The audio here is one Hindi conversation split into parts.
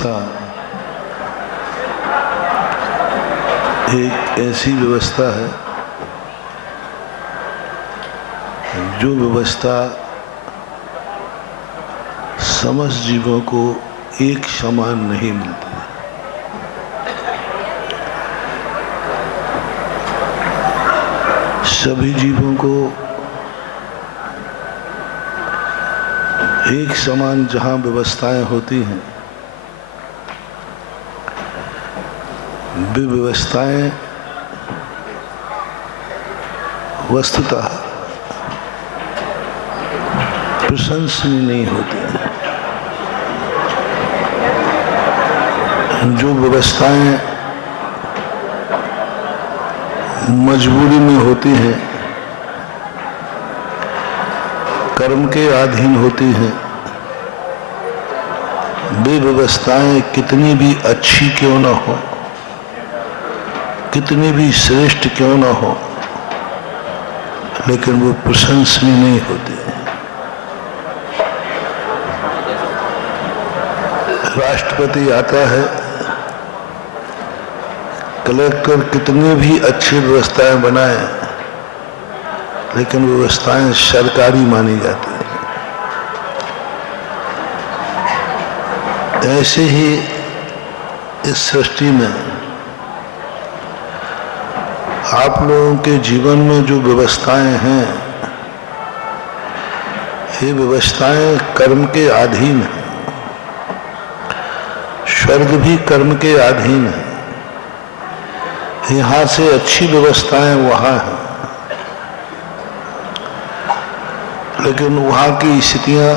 व्यवस्था एक ऐसी व्यवस्था है जो व्यवस्था समस्त जीवों को एक समान नहीं मिलती। सभी जीवों को एक समान जहाँ व्यवस्थाएं होती हैं, वे व्यवस्थाएं वस्तुतः प्रशंसनीय नहीं होती हैं। जो व्यवस्थाएं मजबूरी में होती हैं, कर्म के अधीन होती हैं, वे व्यवस्थाएं कितनी भी अच्छी क्यों न हो, कितनी भी श्रेष्ठ क्यों न हो, लेकिन वो प्रशंसनीय नहीं होती। राष्ट्रपति आता है, कलेक्टर कितनी भी अच्छी व्यवस्थाएं बनाए, लेकिन व्यवस्थाएं सरकारी मानी जाती हैं। ऐसे ही इस सृष्टि में आप लोगों के जीवन में जो व्यवस्थाएं हैं, ये व्यवस्थाएं कर्म के अधीन हैं। स्वर्ग भी कर्म के अधीन है। यहाँ से अच्छी व्यवस्थाएं वहाँ हैं, लेकिन वहाँ की स्थितियाँ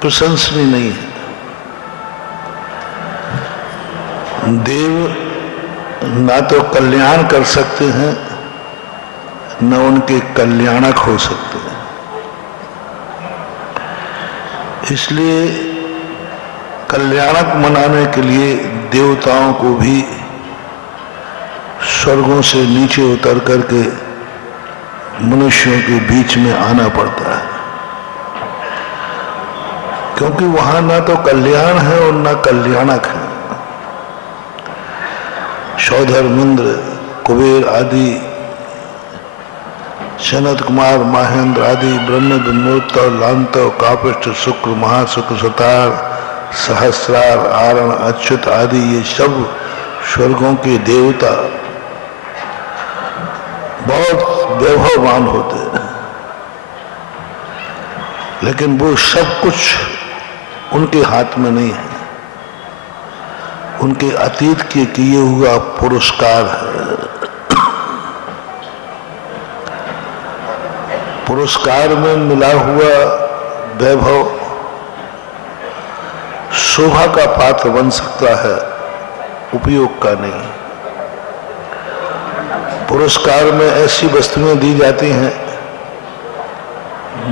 प्रशंसनीय नहीं है। देव ना तो कल्याण कर सकते हैं, न उनके कल्याणक हो सकते हैं। इसलिए कल्याणक मनाने के लिए देवताओं को भी स्वर्गों से नीचे उतर करके मनुष्यों के बीच में आना पड़ता है, क्योंकि वहां ना तो कल्याण है और ना कल्याणक है। सौधर्मेंद्र, कुबेर आदि, सनत कुमार, महेंद्र आदि, ब्रह्म, ब्रह्मोत्तर, लांतव, कापिष्ठ, शुक्र, महाशुक्र, सतार, सहस्रार, आरण, अच्युत आदि ये सब स्वर्गों के देवता बहुत वैभववान होते हैं, लेकिन वो सब कुछ उनके हाथ में नहीं है। उनके अतीत के किए हुआ पुरस्कार है। पुरस्कार में मिला हुआ वैभव शोभा का पात्र बन सकता है, उपयोग का नहीं। पुरस्कार में ऐसी वस्तुएं दी जाती हैं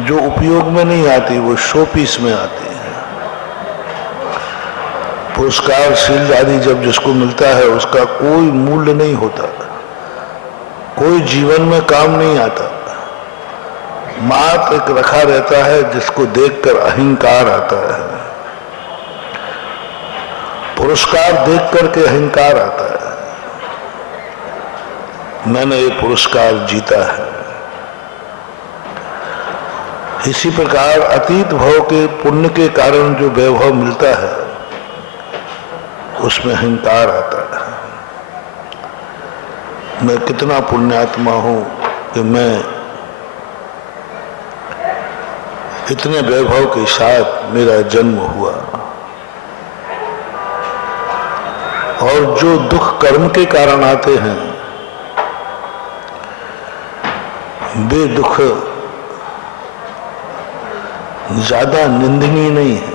जो उपयोग में नहीं आती, वो शो पीस में आती है। पुरस्कार शील्ड आदि जब जिसको मिलता है, उसका कोई मूल्य नहीं होता, कोई जीवन में काम नहीं आता। मात्र एक रखा रहता है जिसको देखकर अहंकार आता है। पुरस्कार देख करके अहंकार आता है, मैंने ये पुरस्कार जीता है। इसी प्रकार अतीत भाव के पुण्य के कारण जो वैभव मिलता है, उसमें अहंकार आता है। मैं कितना पुण्यात्मा हूं कि मैं इतने वैभव के साथ मेरा जन्म हुआ। और जो दुख कर्म के कारण आते हैं, वे दुख ज्यादा निंदनीय नहीं है।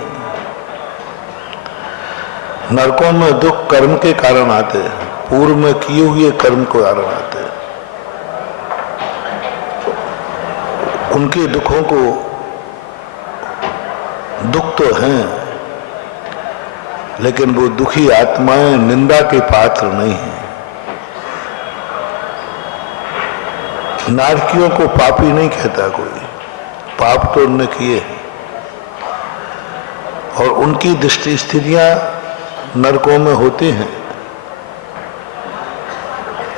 नरकों में दुख कर्म के कारण आते हैं, पूर्व में किए हुए कर्म के कारण आते हैं। उनके दुखों को दुख तो हैं, लेकिन वो दुखी आत्माएं निंदा के पात्र नहीं है। नारकियों को पापी नहीं कहता कोई, पाप तो उनने किए हैं। और उनकी दृष्टि स्थितियां नरकों में होते हैं,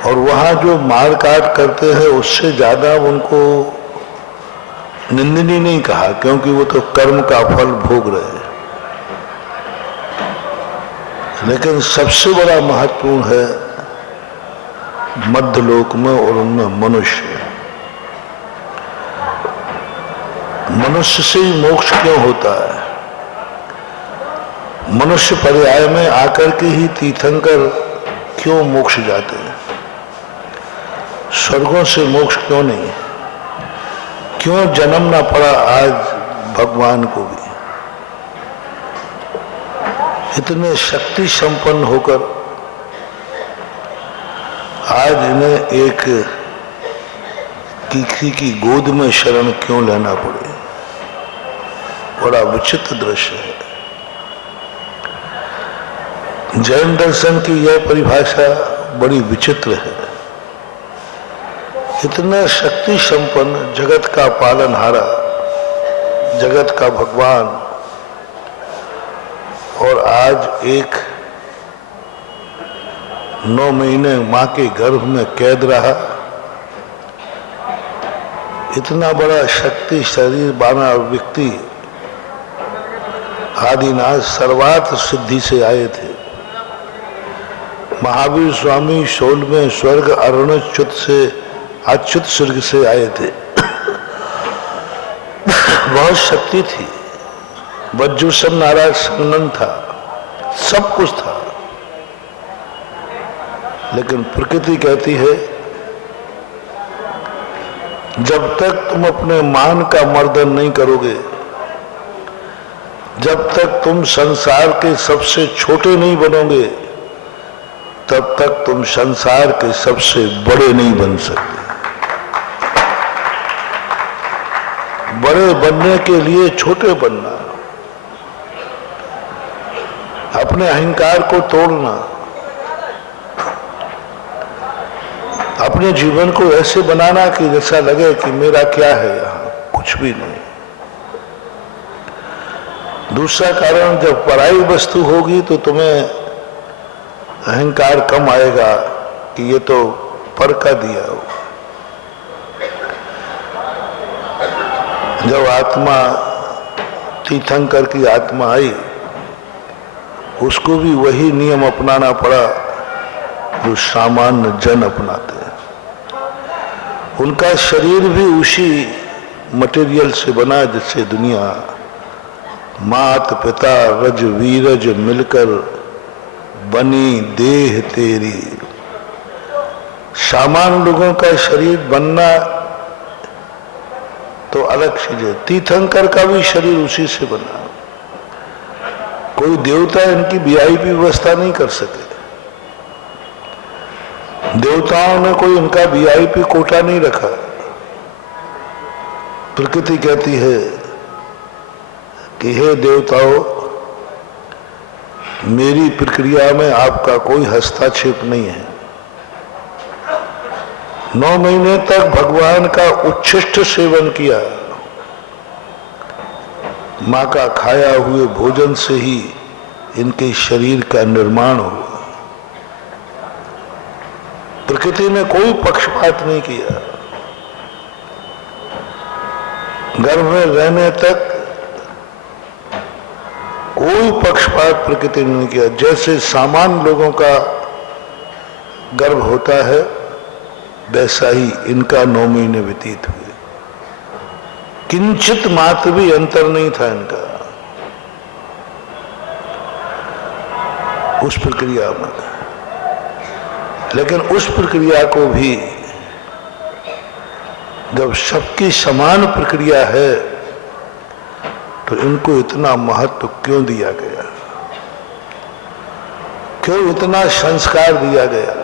और वहां जो मार काट करते हैं उससे ज्यादा उनको निंदनीय नहीं कहा, क्योंकि वो तो कर्म का फल भोग रहे हैं। लेकिन सबसे बड़ा महत्वपूर्ण है मध्यलोक में, और उनमें मनुष्य। मनुष्य से ही मोक्ष क्यों होता है? मनुष्य पर्याय में आकर के ही तीर्थंकर क्यों मोक्ष जाते हैं? स्वर्गों से मोक्ष क्यों नहीं? क्यों जन्मना पड़ा आज भगवान को भी? इतने शक्ति संपन्न होकर आज इन्हें एक किसी की गोद में शरण क्यों लेना पड़े? बड़ा विचित्र दृश्य है। जैन दर्शन की यह परिभाषा बड़ी विचित्र है। इतना शक्ति संपन्न, जगत का पालनहारा, जगत का भगवान, और आज एक 9 महीने मां के गर्भ में कैद रहा, इतना बड़ा शक्ति शरीर बाना व्यक्ति आदिनाथ सर्वार्थ सिद्धि से आए थे। महावीर स्वामी 16वें स्वर्ग अरुणच्युत से अच्युत स्वर्ग से आए थे। बहुत शक्ति थी, वज्रसन नाराज संगन था, सब कुछ था। लेकिन प्रकृति कहती है जब तक तुम अपने मान का मर्दन नहीं करोगे, जब तक तुम संसार के सबसे छोटे नहीं बनोगे, तब तक तुम संसार के सबसे बड़े नहीं बन सकते। बड़े बनने के लिए छोटे बनना, अपने अहंकार को तोड़ना, अपने जीवन को ऐसे बनाना कि जैसा लगे कि मेरा क्या है यहां, कुछ भी नहीं। दूसरा कारण, जब पराई वस्तु होगी तो तुम्हें अहंकार कम आएगा कि ये तो पर का दिया हो। जब आत्मा तीर्थंकर की आत्मा आई, उसको भी वही नियम अपनाना पड़ा जो सामान्य जन अपनाते हैं। उनका शरीर भी उसी मटेरियल से बना जिससे दुनिया मात पिता रज वीरज मिलकर बनी देह तेरी। सामान्य लोगों का शरीर बनना तो अलग चीज है। तीर्थंकर का भी शरीर उसी से बना। कोई देवता इनकी वीआईपी व्यवस्था नहीं कर सके। देवताओं ने कोई इनका वीआईपी कोटा नहीं रखा। प्रकृति कहती है कि हे देवताओं, मेरी प्रक्रिया में आपका कोई हस्तक्षेप नहीं है। 9 महीने तक भगवान का उच्छिष्ट सेवन किया। मां का खाया हुए भोजन से ही इनके शरीर का निर्माण हुआ। प्रकृति ने कोई पक्षपात नहीं किया। गर्भ में रहने तक कोई पक्षपात प्रकृति ने नहीं किया। जैसे सामान्य लोगों का गर्भ होता है, वैसा ही इनका 9 महीने व्यतीत हुए। किंचित मात्र भी अंतर नहीं था इनका उस प्रक्रिया में। लेकिन उस प्रक्रिया को भी जब सबकी समान प्रक्रिया है तो इनको इतना महत्व क्यों दिया गया? क्यों इतना संस्कार दिया गया?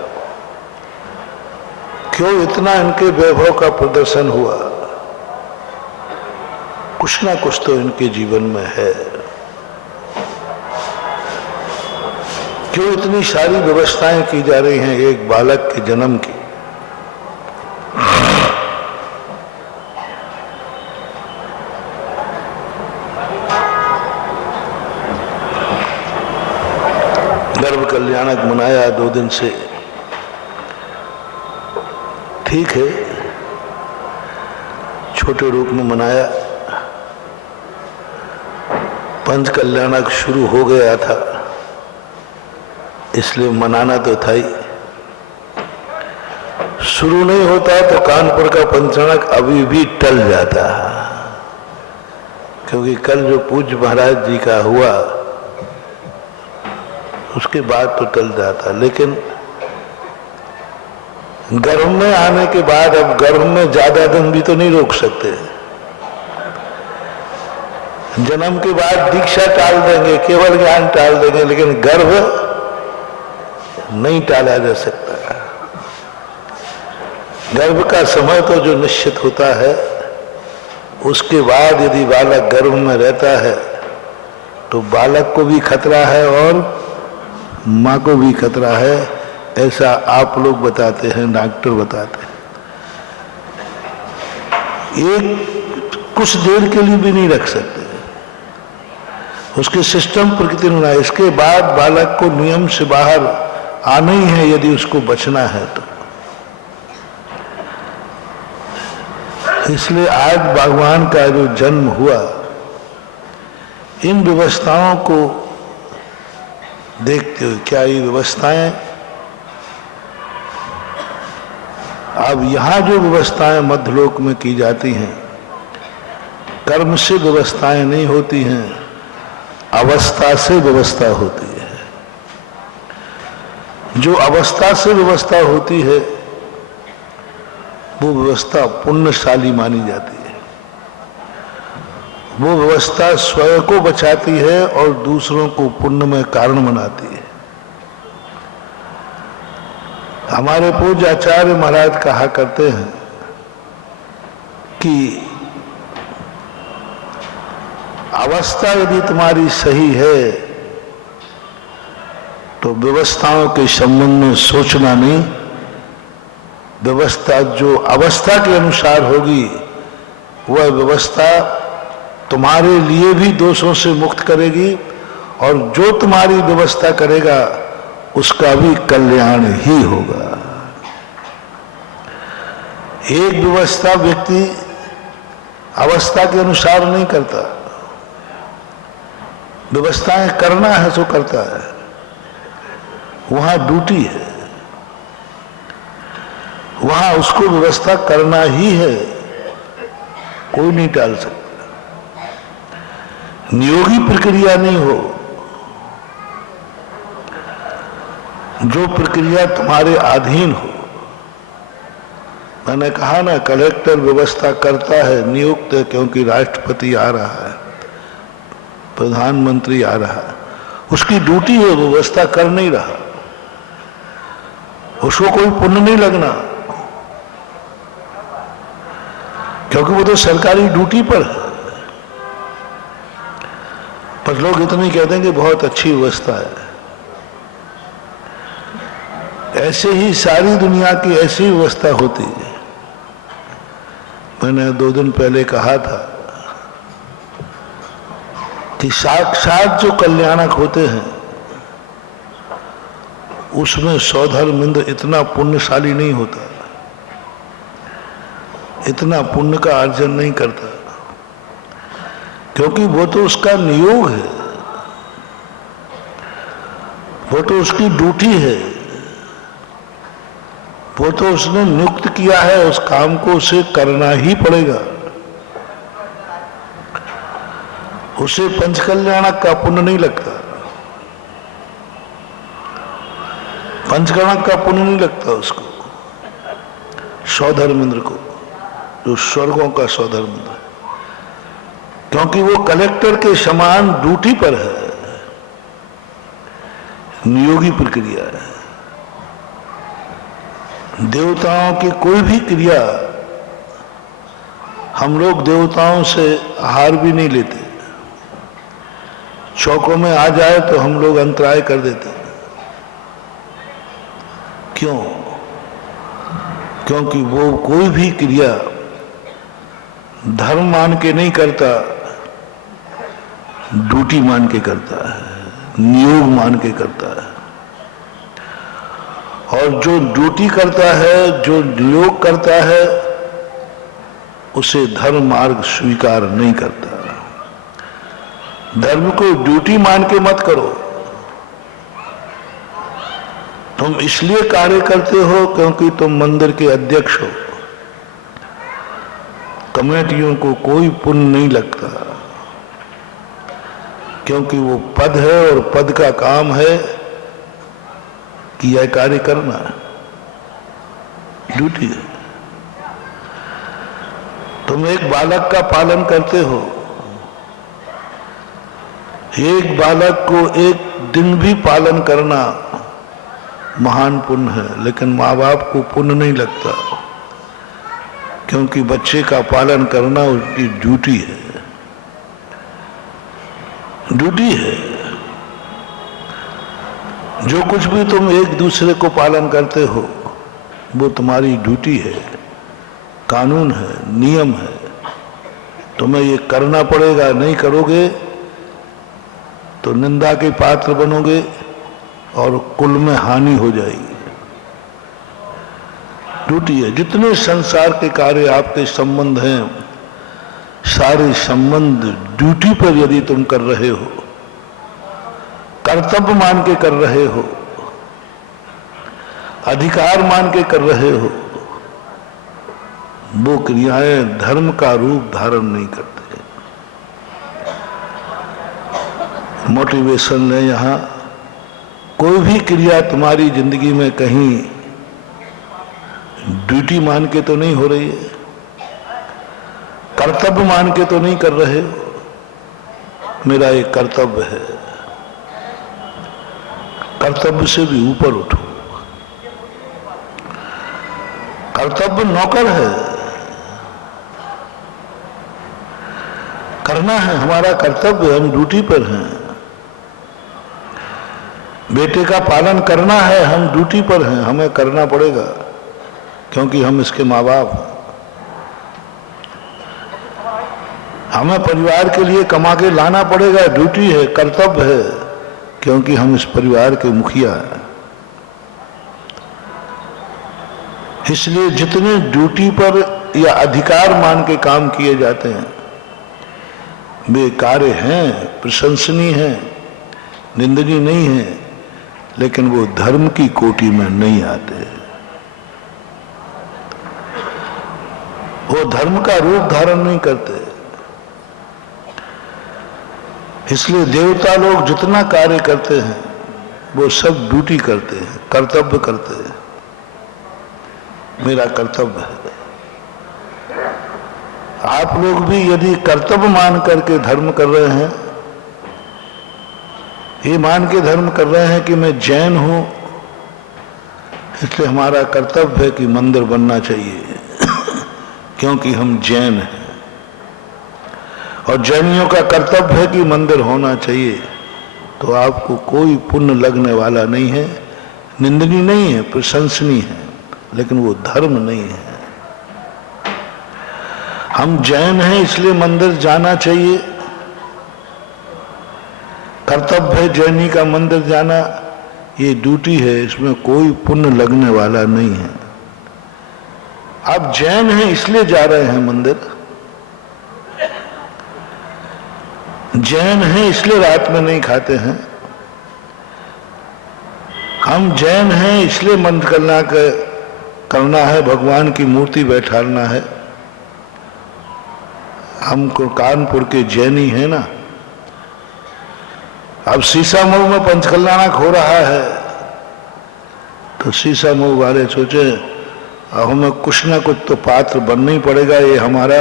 क्यों इतना इनके वैभव का प्रदर्शन हुआ? कुछ ना कुछ तो इनके जीवन में है। क्यों इतनी सारी व्यवस्थाएं की जा रही हैं एक बालक के जन्म की? कल्याणक मनाया 2 दिन से, ठीक है, छोटे रूप में मनाया। पंच कल्याणक शुरू हो गया था, इसलिए मनाना तो था ही। शुरू नहीं होता तो कानपुर का पंचाणक अभी भी टल जाता, क्योंकि कल जो पूज्य महाराज जी का हुआ उसके बाद तो टल जाता। लेकिन गर्भ में आने के बाद अब गर्भ में ज्यादा दिन भी तो नहीं रोक सकते। जन्म के बाद दीक्षा टाल देंगे, केवल ज्ञान टाल देंगे, लेकिन गर्भ नहीं टाला जा सकता। गर्भ का समय तो जो निश्चित होता है, उसके बाद यदि बालक गर्भ में रहता है तो बालक को भी खतरा है और माँ को भी खतरा है, ऐसा आप लोग बताते हैं, डॉक्टर बताते हैं। एक कुछ देर के लिए भी नहीं रख सकते, उसके सिस्टम प्रकृति में। इसके बाद बालक को नियम से बाहर आना ही है यदि उसको बचना है तो। इसलिए आज भगवान का जो जन्म हुआ, इन व्यवस्थाओं को देखते हुए, क्या ये व्यवस्थाएं, अब यहां जो व्यवस्थाएं मध्यलोक में की जाती हैं, कर्म से व्यवस्थाएं नहीं होती हैं, अवस्था से व्यवस्था होती है। जो अवस्था से व्यवस्था होती है वो व्यवस्था पुण्यशाली मानी जाती है। वो व्यवस्था स्वयं को बचाती है और दूसरों को पुण्य में कारण बनाती है। हमारे पूज्य आचार्य महाराज कहा करते हैं कि अवस्था यदि तुम्हारी सही है तो व्यवस्थाओं के संबंध में सोचना नहीं। व्यवस्था जो अवस्था के अनुसार होगी, वह व्यवस्था तुम्हारे लिए भी दोषों से मुक्त करेगी, और जो तुम्हारी व्यवस्था करेगा उसका भी कल्याण ही होगा। एक व्यवस्था व्यक्ति अवस्था के अनुसार नहीं करता, व्यवस्थाएं करना है तो करता है, वहां ड्यूटी है, वहां उसको व्यवस्था करना ही है, कोई नहीं टाल सकता। नियोगी प्रक्रिया नहीं हो, जो प्रक्रिया तुम्हारे अधीन हो। मैंने कहा ना, कलेक्टर व्यवस्था करता है, नियुक्त है, क्योंकि राष्ट्रपति आ रहा है, प्रधानमंत्री आ रहा है, उसकी ड्यूटी है, व्यवस्था कर नहीं रहा, उसको कोई पुण्य नहीं लगना, क्योंकि वो तो सरकारी ड्यूटी पर है। पर लोग इतने कहते हैं कि बहुत अच्छी व्यवस्था है। ऐसे ही सारी दुनिया की ऐसी व्यवस्था होती है। मैंने 2 दिन पहले कहा था कि साक्षात जो कल्याणक होते हैं उसमें सौधर्मिंद्र इतना पुण्यशाली नहीं होता, इतना पुण्य का अर्जन नहीं करता, क्योंकि वो तो उसका नियोग है, वो तो उसकी ड्यूटी है, वो तो उसने नियुक्त किया है, उस काम को उसे करना ही पड़ेगा। उसे पंचकल्याणक का पुण्य नहीं लगता, पंचकल्याणक का पुण्य नहीं लगता उसको, सौधर्मिंद्र को, जो स्वर्गों का सौधर्मिंद्र, क्योंकि वो कलेक्टर के समान ड्यूटी पर है, नियोगी प्रक्रिया है। देवताओं की कोई भी क्रिया, हम लोग देवताओं से आहार भी नहीं लेते, चौकों में आ जाए तो हम लोग अंतराय कर देते। क्यों? क्योंकि वो कोई भी क्रिया धर्म मान के नहीं करता, ड्यूटी मान के करता है, नियोग मान के करता है। और जो ड्यूटी करता है, जो योग करता है, उसे धर्म मार्ग स्वीकार नहीं करता। धर्म को ड्यूटी मान के मत करो। तुम इसलिए कार्य करते हो क्योंकि तुम मंदिर के अध्यक्ष हो। कमेटियों को कोई पुण्य नहीं लगता, क्योंकि वो पद है और पद का काम है कि यह कार्य करना, ड्यूटी है। तुम एक बालक का पालन करते हो। एक बालक को एक दिन भी पालन करना महान पुण्य है, लेकिन माँ बाप को पुण्य नहीं लगता, क्योंकि बच्चे का पालन करना उसकी ड्यूटी है, ड्यूटी है। जो कुछ भी तुम एक दूसरे को पालन करते हो वो तुम्हारी ड्यूटी है, कानून है, नियम है। तुम्हें ये करना पड़ेगा, नहीं करोगे तो निंदा के पात्र बनोगे और कुल में हानि हो जाएगी। ड्यूटी है। जितने संसार के कार्य आपके संबंध हैं, सारे संबंध ड्यूटी पर यदि तुम कर रहे हो, कर्तव्य मान के कर रहे हो, अधिकार मान के कर रहे हो, वो क्रियाएं धर्म का रूप धारण नहीं करते। मोटिवेशन है यहाँ। कोई भी क्रिया तुम्हारी जिंदगी में कहीं ड्यूटी मान के तो नहीं हो रही है, कर्तव्य मान के तो नहीं कर रहे हो। मेरा एक कर्तव्य है, कर्तव्य से भी ऊपर उठो। कर्तव्य नौकर है, करना है, हमारा कर्तव्य, हम ड्यूटी पर हैं। बेटे का पालन करना है, हम ड्यूटी पर हैं, हमें करना पड़ेगा, क्योंकि हम इसके माँ बाप हैं। हमें परिवार के लिए कमा के लाना पड़ेगा, ड्यूटी है, कर्तव्य है, क्योंकि हम इस परिवार के मुखिया हैं। इसलिए जितने ड्यूटी पर या अधिकार मान के काम किए जाते हैं वे कार्य हैं, प्रशंसनीय हैं, निंदनीय नहीं है, लेकिन वो धर्म की कोटि में नहीं आते। वो धर्म का रूप धारण नहीं करते। इसलिए देवता लोग जितना कार्य करते हैं वो सब ड्यूटी करते हैं, कर्तव्य करते हैं। मेरा कर्तव्य है। आप लोग भी यदि कर्तव्य मान करके धर्म कर रहे हैं, ये मान के धर्म कर रहे हैं कि मैं जैन हूं, इसलिए हमारा कर्तव्य है कि मंदिर बनना चाहिए क्योंकि हम जैन हैं, और जैनियों का कर्तव्य है कि मंदिर होना चाहिए, तो आपको कोई पुण्य लगने वाला नहीं है। निंदनीय नहीं है, प्रशंसनीय है, लेकिन वो धर्म नहीं है। हम जैन हैं इसलिए मंदिर जाना चाहिए, कर्तव्य है जैनी का मंदिर जाना, ये ड्यूटी है, इसमें कोई पुण्य लगने वाला नहीं है। आप जैन हैं इसलिए जा रहे हैं मंदिर, जैन हैं इसलिए रात में नहीं खाते हैं। हम जैन हैं इसलिए मंत्र करना है, भगवान की मूर्ति बैठाना है। हमको कानपुर के जैनी है ना, अब शीशामऊ में पंचकल्याणक हो रहा है, तो शीशामऊ वाले सोचे अब हमें कुछ ना कुछ तो पात्र बनना ही पड़ेगा, ये हमारा।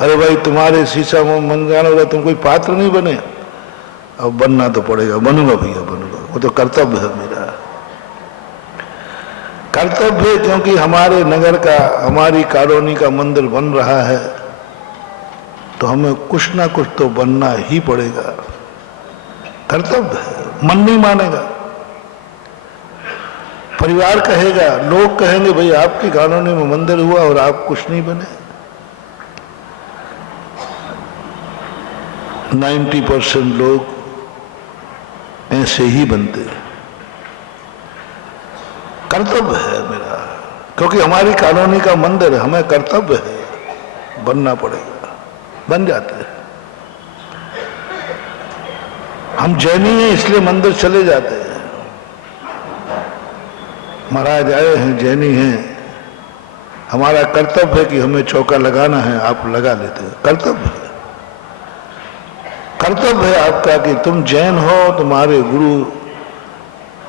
अरे भाई तुम्हारे शीशामऊ मन जाना होगा, तुम कोई पात्र नहीं बने, अब बनना तो पड़ेगा। बनूंगा भैया, बनूंगा, वो तो कर्तव्य है मेरा, कर्तव्य है, क्योंकि हमारे नगर का, हमारी कॉलोनी का मंदिर बन रहा है, तो हमें कुछ ना कुछ तो बनना ही पड़ेगा। कर्तव्य है, मन नहीं मानेगा, परिवार कहेगा, लोग कहेंगे भाई आपकी कॉलोनी में मंदिर हुआ और आप कुछ नहीं बने। 90% लोग ऐसे ही बनते हैं। कर्तव्य है मेरा, क्योंकि हमारी कॉलोनी का मंदिर है, हमें कर्तव्य है, बनना पड़ेगा, बन जाते हैं। हम जैनी हैं इसलिए मंदिर चले जाते हैं, महाराज आए हैं, जैनी हैं, हमारा कर्तव्य है कि हमें चौका लगाना है, आप लगा लेते हैं, कर्तव्य है। कर्तव्य है आपका कि तुम जैन हो, तुम्हारे गुरु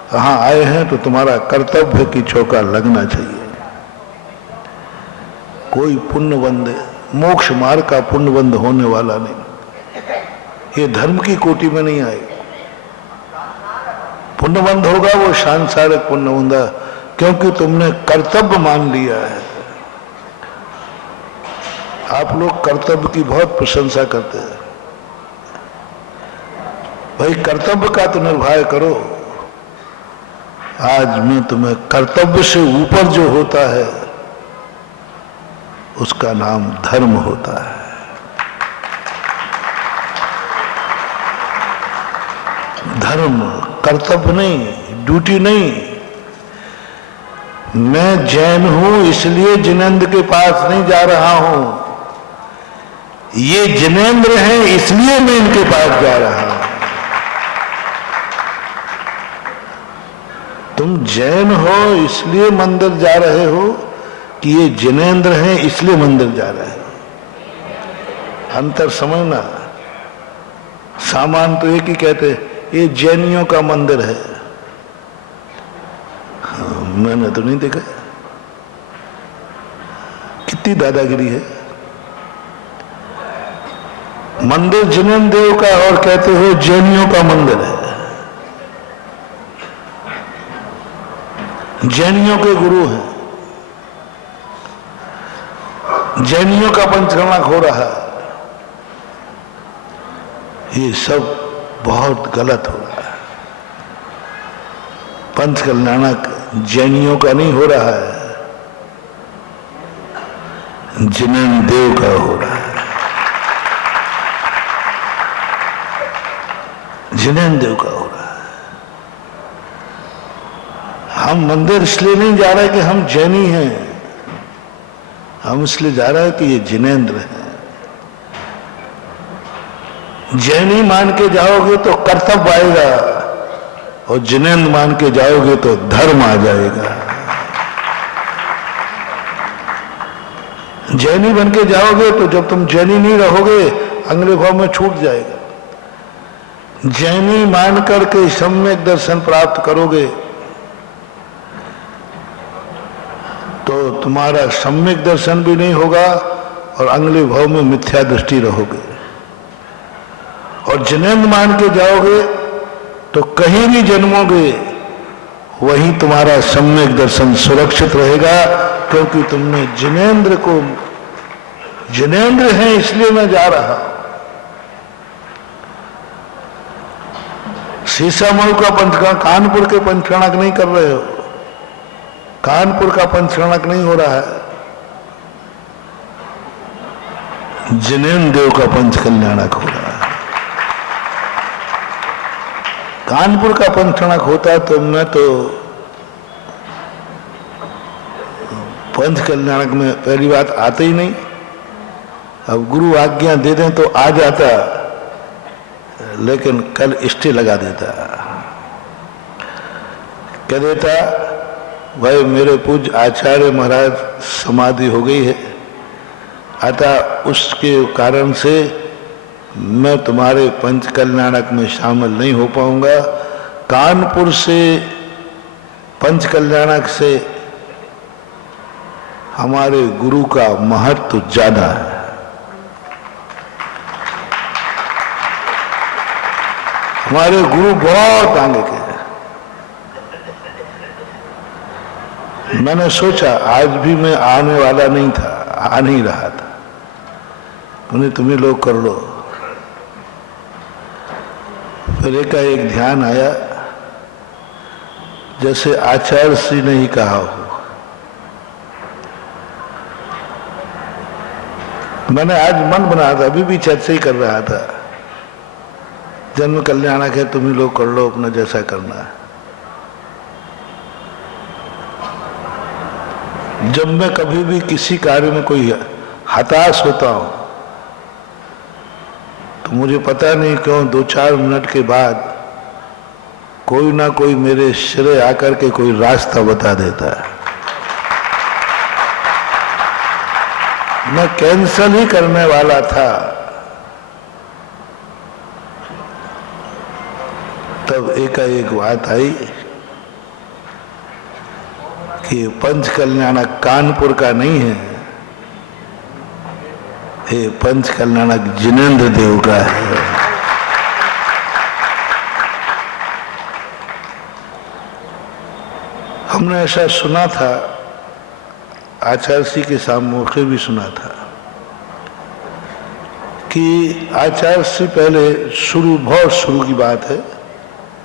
यहाँ आए हैं, तो तुम्हारा कर्तव्य है कि चौका लगना चाहिए। कोई पुण्यबंध, मोक्ष मार्ग का पुण्यबंध होने वाला नहीं, ये धर्म की कोटि में नहीं आएगा। पुण्यबंध होगा वो सांसारिक पुण्यबंध, क्योंकि तुमने कर्तव्य मान लिया है। आप लोग कर्तव्य की बहुत प्रशंसा करते हैं, भाई कर्तव्य का तो निर्वाह करो। आज मैं तुम्हें कर्तव्य से ऊपर जो होता है उसका नाम धर्म होता है। धर्म कर्तव्य नहीं, ड्यूटी नहीं। मैं जैन हूं इसलिए जिनेंद्र के पास नहीं जा रहा हूं, ये जिनेंद्र हैं इसलिए मैं इनके पास जा रहा हूं। तुम जैन हो इसलिए मंदिर जा रहे हो कि ये जिनेंद्र हैं इसलिए मंदिर जा रहे हो? अंतर समझना। सामान तो एक ही कहते, ये जैनियों का मंदिर है। हाँ, मैंने तो नहीं देखा, कितनी दादागिरी है। मंदिर जिनेंद्र देव का और कहते हो जैनियों का मंदिर है। जैनियों के गुरु हैं, जैनियों का पंचकर्मा हो रहा है। ये सब बहुत गलत हो रहा है। पंचकल्याणक जैनियों का नहीं हो रहा है, जिनेंद्र देव का हो रहा है। जिनेंद्र देव का हो रहा है। हम मंदिर इसलिए नहीं जा रहे कि हम जैनी हैं, हम इसलिए जा रहे हैं कि ये जिनेंद्र हैं। जैनी मान के जाओगे तो कर्तव्य आएगा, और जिनेंद्र मान के जाओगे तो धर्म आ जाएगा। जैनी बन के जाओगे तो जब तुम जैनी नहीं रहोगे अगले भाव में छूट जाएगा। जैनी मान करके सम्यक दर्शन प्राप्त करोगे तो तुम्हारा सम्यक दर्शन भी नहीं होगा और अगले भाव में मिथ्या दृष्टि रहोगे। और जिनेंद्र मान के जाओगे तो कहीं भी जन्मोगे वहीं तुम्हारा सम्यक दर्शन सुरक्षित रहेगा, क्योंकि तुमने जिनेंद्र को, जिनेंद्र हैं इसलिए मैं जा रहा हूं। शीशामऊ का पंचकर्णक, कानपुर के पंचकर्णक नहीं कर रहे हो, कानपुर का पंचकर्णक नहीं हो रहा है, जिनेंद्र देव का पंचकल्याणक हो रहा है। कानपुर का पंचकर्णक होता तो मैं तो पंचकल्याणक में पहली बात आते ही नहीं। अब गुरु आज्ञा दे दें तो आ जाता, लेकिन कल स्टे लगा देता। कह देता भाई मेरे पूज्य आचार्य महाराज समाधि हो गई है, अतः उसके कारण से मैं तुम्हारे पंचकल्याणक में शामिल नहीं हो पाऊंगा। कानपुर से पंचकल्याणक से हमारे गुरु का महत्व ज्यादा है। हमारे गुरु बहुत आगे के हैं। मैंने सोचा आज भी मैं आने वाला नहीं था, आ नहीं रहा था, उन्हें तुम्हें लोग कर लो। फिर एक ध्यान आया, जैसे आचार्य श्री ने ही कहा हो। मैंने आज मन बना था, अभी भी चर्चा ही कर रहा था, जन्म कल्याणक है, तुम ही लोग कर लो, अपना जैसा करना है। जब मैं कभी भी किसी कार्य में कोई हताश होता हूं तो मुझे पता नहीं क्यों 2-4 मिनट के बाद कोई ना कोई मेरे सिरे आकर के कोई रास्ता बता देता है। मैं कैंसल ही करने वाला था, तब एकाएक बात आई कि पंच कल्याणक कानपुर का नहीं है, ये पंच कल्याणक जिनेंद्र देव का है। हमने ऐसा सुना था, आचार्य श्री के सामने भी सुना था कि आचार्य श्री पहले बहुत शुरू की बात है,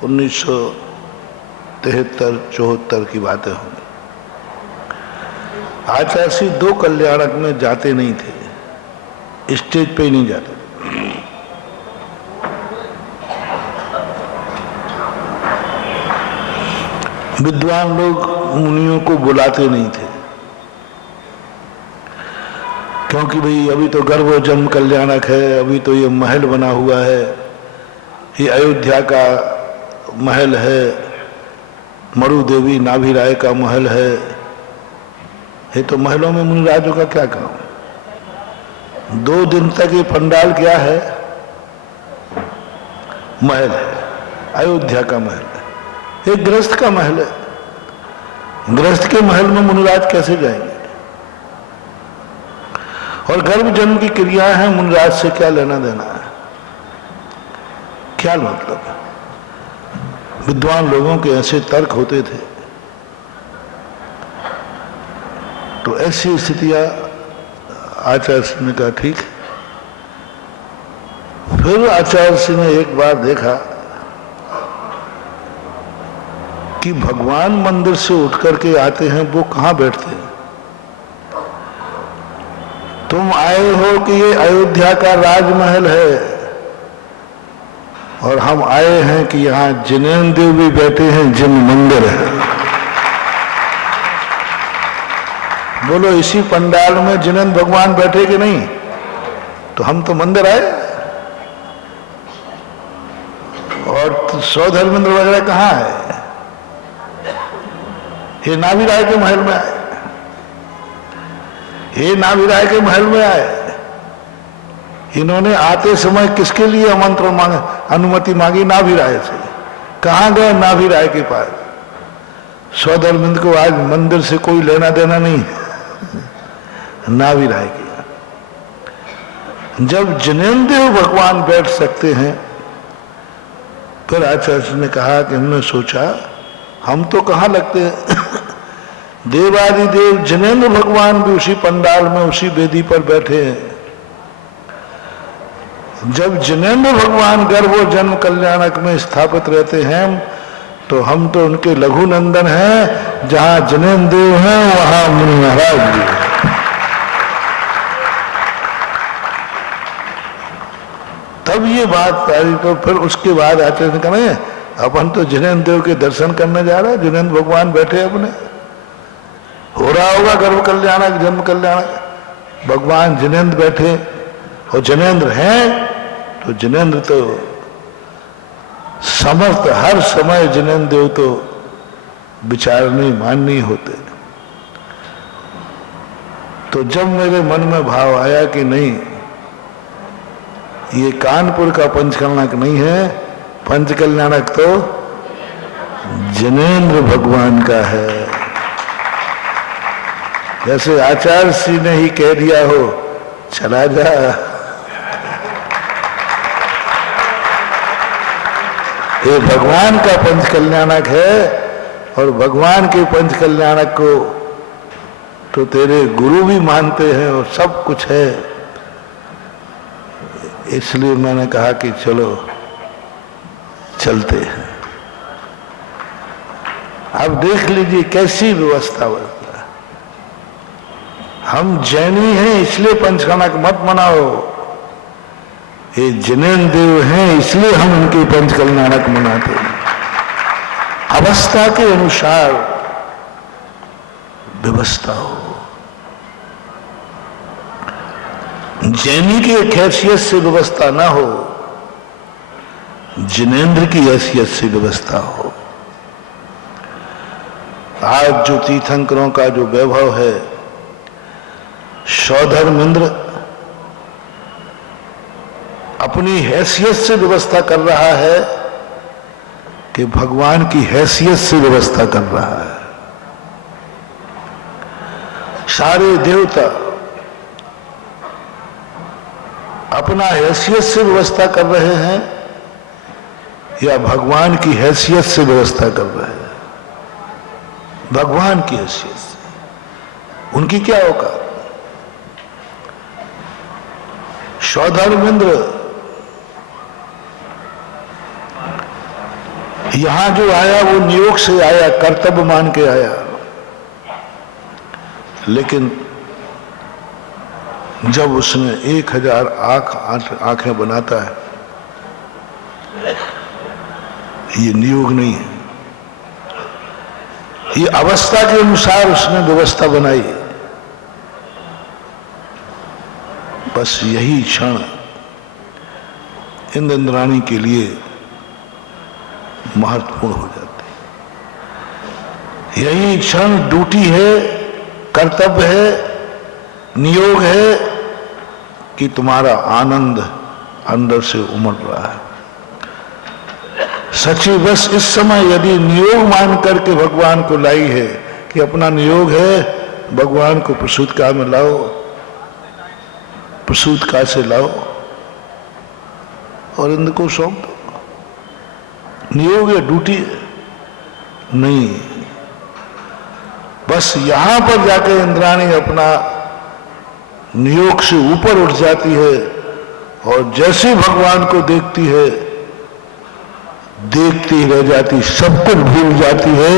1973-74 की बातें होंगी। आचार्य श्री 2 कल्याणक में जाते नहीं थे, स्टेज पे ही नहीं जाते। विद्वान लोग मुनियों को बुलाते नहीं थे, क्योंकि भाई अभी तो गर्भ जन्म कल्याणक है, अभी तो ये महल बना हुआ है, ये अयोध्या का महल है, मरु देवी नाभि राय का महल है, ये तो महलों में मुनिराजों का क्या काम। 2 दिन तक ये पंडाल क्या है, महल है, अयोध्या का महल है, एक गृहस्थ का महल है। गृहस्थ के महल में मुनिराज कैसे जाएंगे? और गर्भ जन्म की क्रियाएं हैं, मुनिराज से क्या लेना देना है, क्या मतलब है? विद्वान लोगों के ऐसे तर्क होते थे। तो ऐसी स्थितियां आचार्य श्री ने कहा ठीक है। फिर आचार्य श्री ने एक बार देखा कि भगवान मंदिर से उठ करके आते हैं, वो कहां बैठते हैं? तुम आए हो कि ये अयोध्या का राजमहल है, और हम आए हैं कि यहां जिनेंद्र देव भी बैठे हैं, जिन मंदिर है। बोलो इसी पंडाल में जिनेंद्र भगवान बैठे कि नहीं? तो हम तो मंदिर आए, और सौधर्मेंद्र वगैरह कहाँ है? ये नाभि राय के महल में आए, ये नाभि राय के महल में आए। इन्होंने आते समय किसके लिए आमंत्रण मांगा, अनुमति मांगी? नाभि राय से। कहाँ गए? नाभि राय के पास। सौधर्मेंद्र को आज मंदिर से कोई लेना देना नहीं, नाभि राय की। जब जिनेंद्र देव भगवान बैठ सकते हैं, फिर आचार्य ने कहा कि हमने सोचा हम तो कहाँ लगते हैं, देवादिदेव जिनेंद्र भगवान भी उसी पंडाल में उसी वेदी पर बैठे हैं। जब जिनेंद्र भगवान गर्भ और जन्म कल्याणक में स्थापित रहते हैं, तो हम तो उनके लघु नंदन हैं। जहां जिनेंद्र देव हैं वहां मुनि महाराज भी हैं। तब ये बात आई। तो फिर उसके बाद आचार्य ने कहा अपन तो जिनेंद्र देव के दर्शन करने जा रहे हैं, जिनेंद्र भगवान बैठे अपने, हो रहा होगा गर्भ कल्याणक जन्म कल्याणक, भगवान जिनेंद्र बैठे, और जिनेंद्र हैं तो जिनेंद्र तो समर्थ, हर समय जिनेंद्र देव तो विचारनी माननी होते। तो जब मेरे मन में भाव आया कि नहीं, ये कानपुर का पंचकल्याणक नहीं है, पंचकल्याणक तो जिनेंद्र भगवान का है। जैसे आचार्य श्री ने ही कह दिया हो, चला जा। ये भगवान का पंचकल्याणक है, और भगवान के पंचकल्याणक को तो तेरे गुरु भी मानते हैं और सब कुछ है। इसलिए मैंने कहा कि चलो चलते हैं। अब देख लीजिए कैसी व्यवस्था बनता है। हम जैनी हैं इसलिए पंचकल्याणक मत मनाओ, ये जिनेंद्र देव हैं इसलिए हम उनके पंचकल्याणक मनाते हैं। अवस्था के अनुसार व्यवस्था हो। जैनी की एक हैसियत से व्यवस्था ना हो, जिनेंद्र की हैसियत से व्यवस्था हो। आज जो तीर्थंकरों का जो वैभव है, सौधर्मेंद्र अपनी हैसियत से व्यवस्था कर रहा है कि भगवान की हैसियत से व्यवस्था कर रहा है। सारे देवता अपना हैसियत से व्यवस्था कर रहे हैं या भगवान की हैसियत से व्यवस्था कर रहे हैं? भगवान की हैसियत से। उनकी क्या होगा? सौधर्मेंद्र यहां जो आया वो नियोग से आया, कर्तव्य मान के आया, लेकिन जब उसने 1000 आंखें बनाता है, ये नियोग नहीं है, ये अवस्था के अनुसार उसने व्यवस्था बनाई। बस यही क्षण इंद्राणी के लिए महत्वपूर्ण हो जाती है। यही क्षण ड्यूटी है, कर्तव्य है, नियोग है कि तुम्हारा आनंद अंदर से उमड़ रहा है। सच्ची बस इस समय यदि नियोग मान करके भगवान को लाई है कि अपना नियोग है, भगवान को प्रसूतिका में लाओ, प्रसूतिका से लाओ और इंद्र को सौंप दो। नियोग है, ड्यूटी है नहीं। बस यहां पर जाकर इंद्राणी अपना नियोग से ऊपर उठ जाती है और जैसे भगवान को देखती है, देखती रह जाती, सब कुछ भूल जाती है।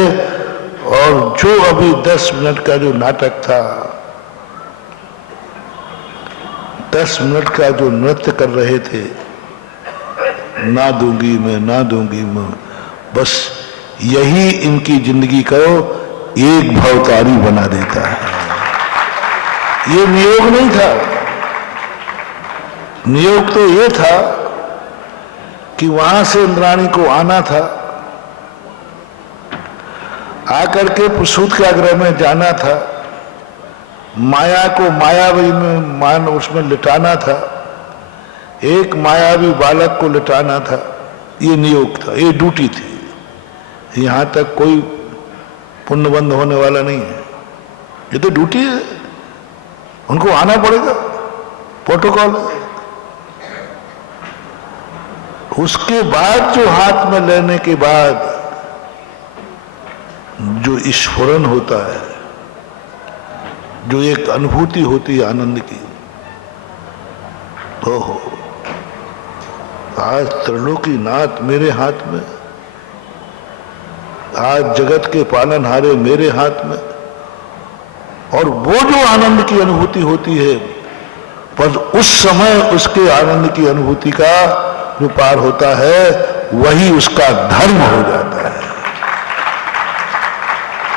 और जो अभी 10 मिनट का जो नाटक था, 10 मिनट का जो नृत्य कर रहे थे, ना दूंगी मैं, ना दूंगी मैं, बस यही इनकी जिंदगी को एक भवतारी बना देता है। ये नियोग नहीं था। नियोग तो ये था कि वहां से इंद्राणी को आना था, आकर के प्रसूतिका गृह में जाना था, माया को मायावी में मान उसमें लिटाना था, एक मायावी बालक को लिटाना था। ये नियोग था, ये ड्यूटी थी। यहां तक कोई पुण्यबंध होने वाला नहीं है, ये तो ड्यूटी है, उनको आना पड़ेगा, प्रोटोकॉल है। उसके बाद जो हाथ में लेने के बाद जो स्फुरन होता है, जो एक अनुभूति होती है आनंद की, ओहो, आज त्रिलोकीनाथ मेरे हाथ में, आज जगत के पालनहारे मेरे हाथ में। और वो जो आनंद की अनुभूति होती है, पर उस समय उसके आनंद की अनुभूति का जो पार होता है, वही उसका धर्म हो जाता है।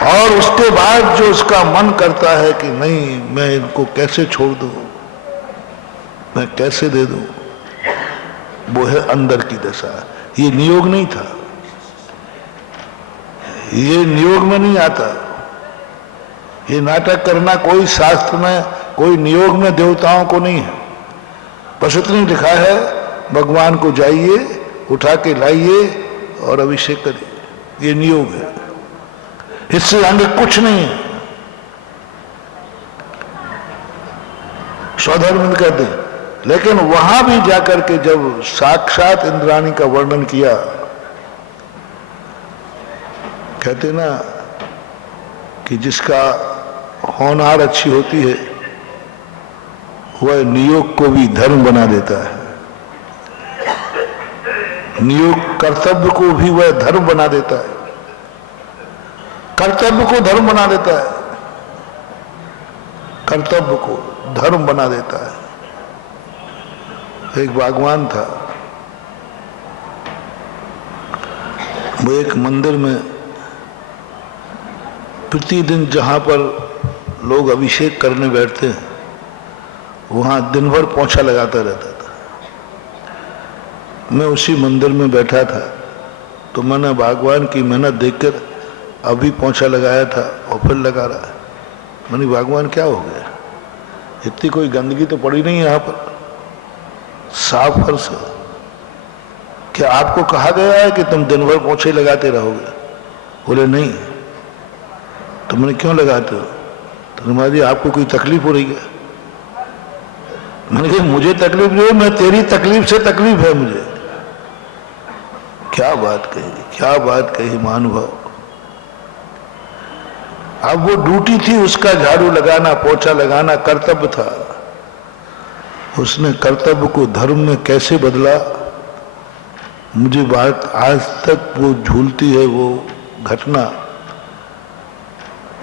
और उसके बाद जो उसका मन करता है कि नहीं, मैं इनको कैसे छोड़ दूं, मैं कैसे दे दूं, वो है अंदर की दशा। ये नियोग नहीं था, ये नियोग में नहीं आता। ये नाटक करना कोई शास्त्र में, कोई नियोग में देवताओं को नहीं है। बस इतनी लिखा है, भगवान को जाइए, उठा के लाइए और अभिषेक करिए। ये नियोग है, इससे आगे कुछ नहीं है। सौधर्म कहते हैं। लेकिन वहां भी जाकर के जब साक्षात इंद्राणी का वर्णन किया, कहते ना कि जिसका होनहार अच्छी होती है, वह नियोग को भी धर्म बना देता है। नियोग कर्तव्य को भी वह धर्म बना देता है, कर्तव्य को धर्म बना देता है, कर्तव्य को धर्म बना देता है। एक बागवान था, वो एक मंदिर में प्रतिदिन जहां पर लोग अभिषेक करने बैठते हैं, वहां दिन भर पोंछा लगाता रहता था। मैं उसी मंदिर में बैठा था तो मैंने भगवान की मेहनत देखकर अभी पोंछा लगाया था और फिर लगा रहा है। मैंने भगवान क्या हो गया, इतनी कोई गंदगी तो पड़ी नहीं यहाँ पर, साफ फर्श है। क्या आपको कहा गया है कि तुम दिन भर पोंछे लगाते रहोगे? बोले नहीं। तो मैंने क्यों लगाते हो? तो महाराज आपको कोई तकलीफ हो रही है? मैंने कहा मुझे तकलीफ नहीं है, मैं तेरी तकलीफ से तकलीफ है मुझे। क्या बात कही, क्या बात कही महानुभाव। अब वो ड्यूटी थी उसका, झाड़ू लगाना पोछा लगाना कर्तव्य था। उसने कर्तव्य को धर्म में कैसे बदला, मुझे बात आज तक वो झूलती है वो घटना।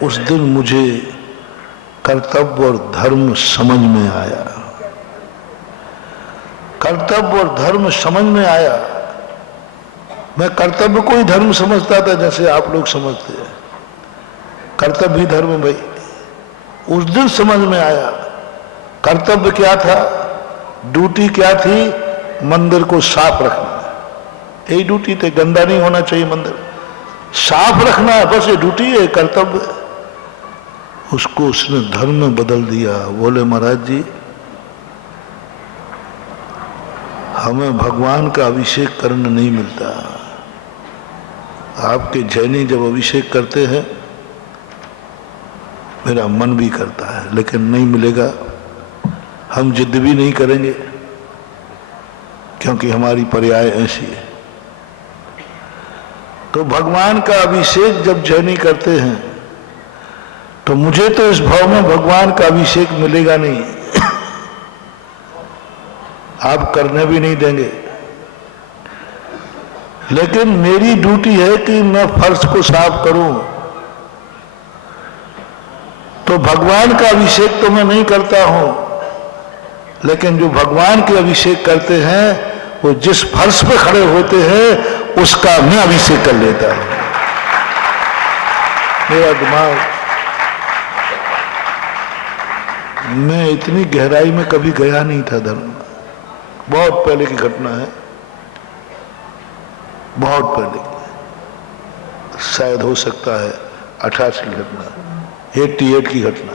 उस दिन मुझे कर्तव्य और धर्म समझ में आया, कर्तव्य और धर्म समझ में आया। मैं कर्तव्य को ही धर्म समझता था जैसे आप लोग समझते हैं, कर्तव्य ही धर्म भाई। उस दिन समझ में आया कर्तव्य क्या था, ड्यूटी क्या थी, मंदिर को साफ रखना, यही ड्यूटी थी। गंदा नहीं होना चाहिए मंदिर, साफ रखना है, बस ये ड्यूटी है, कर्तव्य। उसको उसने धर्म में बदल दिया। बोले महाराज जी हमें भगवान का अभिषेक करने नहीं मिलता। आपके जैनी जब अभिषेक करते हैं मेरा मन भी करता है, लेकिन नहीं मिलेगा। हम जिद भी नहीं करेंगे क्योंकि हमारी पर्याय ऐसी है। तो भगवान का अभिषेक जब जैनी करते हैं तो मुझे तो इस भाव में भगवान का अभिषेक मिलेगा नहीं, आप करने भी नहीं देंगे। लेकिन मेरी ड्यूटी है कि मैं फर्श को साफ करूं। तो भगवान का अभिषेक तो मैं नहीं करता हूं, लेकिन जो भगवान के अभिषेक करते हैं वो जिस फर्श पे खड़े होते हैं उसका मैं अभिषेक कर लेता हूं। मेरा दिमाग, मैं इतनी गहराई में कभी गया नहीं था धर्म में। बहुत पहले की घटना है, बहुत पहले, शायद हो सकता है 88 की घटना, 88 की घटना।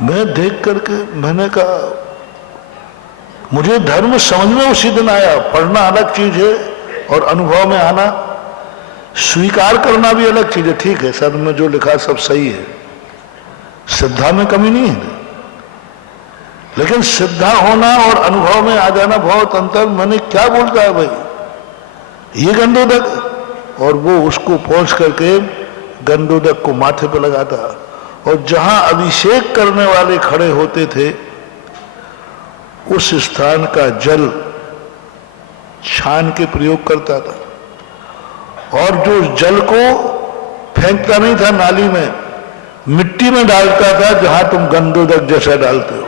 मैं देख करके मैंने कहा मुझे धर्म समझ में उसी दिन आया। पढ़ना अलग चीज है और अनुभव में आना, स्वीकार करना भी अलग चीज है। ठीक है, सर में जो लिखा सब सही है, श्रद्धा में कमी नहीं है, लेकिन श्रद्धा होना और अनुभव में आ जाना बहुत अंतर। मैंने क्या बोलता है भाई, ये गंडोदक, और वो उसको पहुंच करके गंडोदक को माथे पे लगाता, और जहां अभिषेक करने वाले खड़े होते थे उस स्थान का जल छान के प्रयोग करता था, और जो जल को फेंकता नहीं था नाली में, मिट्टी में डालता था जहां तुम गंडोदक जैसा डालते हो।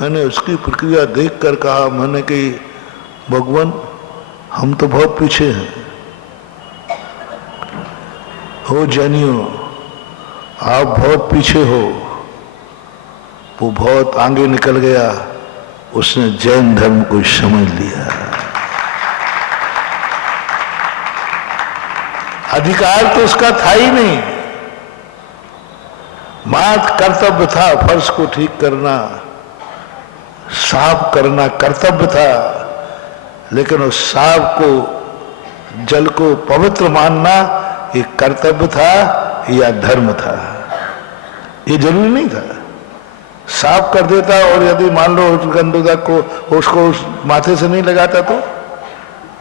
मैंने उसकी प्रक्रिया देखकर कहा, मैंने कि भगवान हम तो बहुत पीछे हैं, हो जैनियों आप बहुत पीछे हो। वो बहुत आगे निकल गया, उसने जैन धर्म को समझ लिया। अधिकार तो उसका था ही नहीं, मात्र कर्तव्य था फर्श को ठीक करना, साफ करना कर्तव्य था। लेकिन उस साफ को, जल को पवित्र मानना ये कर्तव्य था या धर्म था, ये जरूरी नहीं था। साफ कर देता, और यदि मान लो गंडोदक को उसको उस माथे से नहीं लगाता तो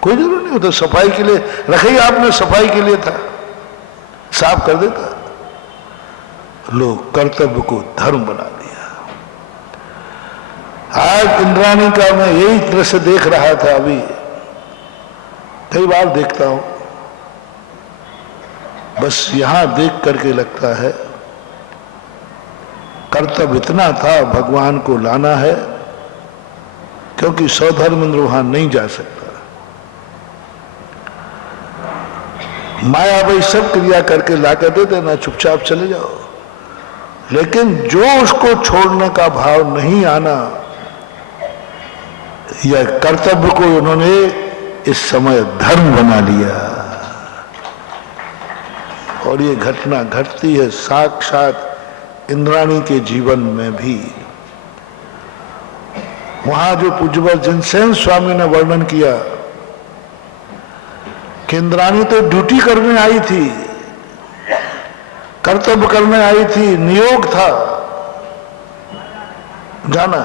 कोई जरूरी नहीं होता। सफाई के लिए रखे ही आपने, सफाई के लिए था, साफ कर देता। लोग कर्तव्य को धर्म बना दिया। आज इंद्राणी का मैं यही दृश्य देख रहा था, अभी कई बार देखता हूं, बस यहां देख करके लगता है कर्तव्य इतना था, भगवान को लाना है, क्योंकि सौधर्मेंद्र वहां नहीं जा सकता। माया भाई सब क्रिया करके ला कर दे देना, चुपचाप चले जाओ। लेकिन जो उसको छोड़ने का भाव नहीं आना, यह कर्तव्य को उन्होंने इस समय धर्म बना लिया। और ये घटना घटती है साक्षात इंद्राणी के जीवन में भी। वहां जो पूज्यवर जिनसेन स्वामी ने वर्णन किया कि इंद्राणी तो ड्यूटी करने आई थी, कर्तव्य करने आई थी, नियोग था जाना,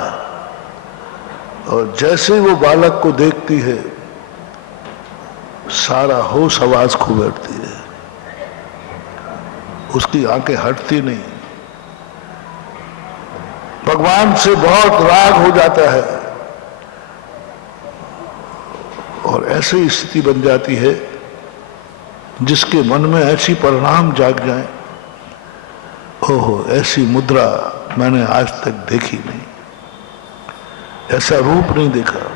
और जैसे वो बालक को देखती है सारा होश आवाज खो बैठती है, उसकी आंखें हटती नहीं, भगवान से बहुत राग हो जाता है और ऐसी स्थिति बन जाती है जिसके मन में ऐसी परिणाम जाग जाए, ओहो ऐसी मुद्रा मैंने आज तक देखी नहीं, ऐसा रूप नहीं देखा।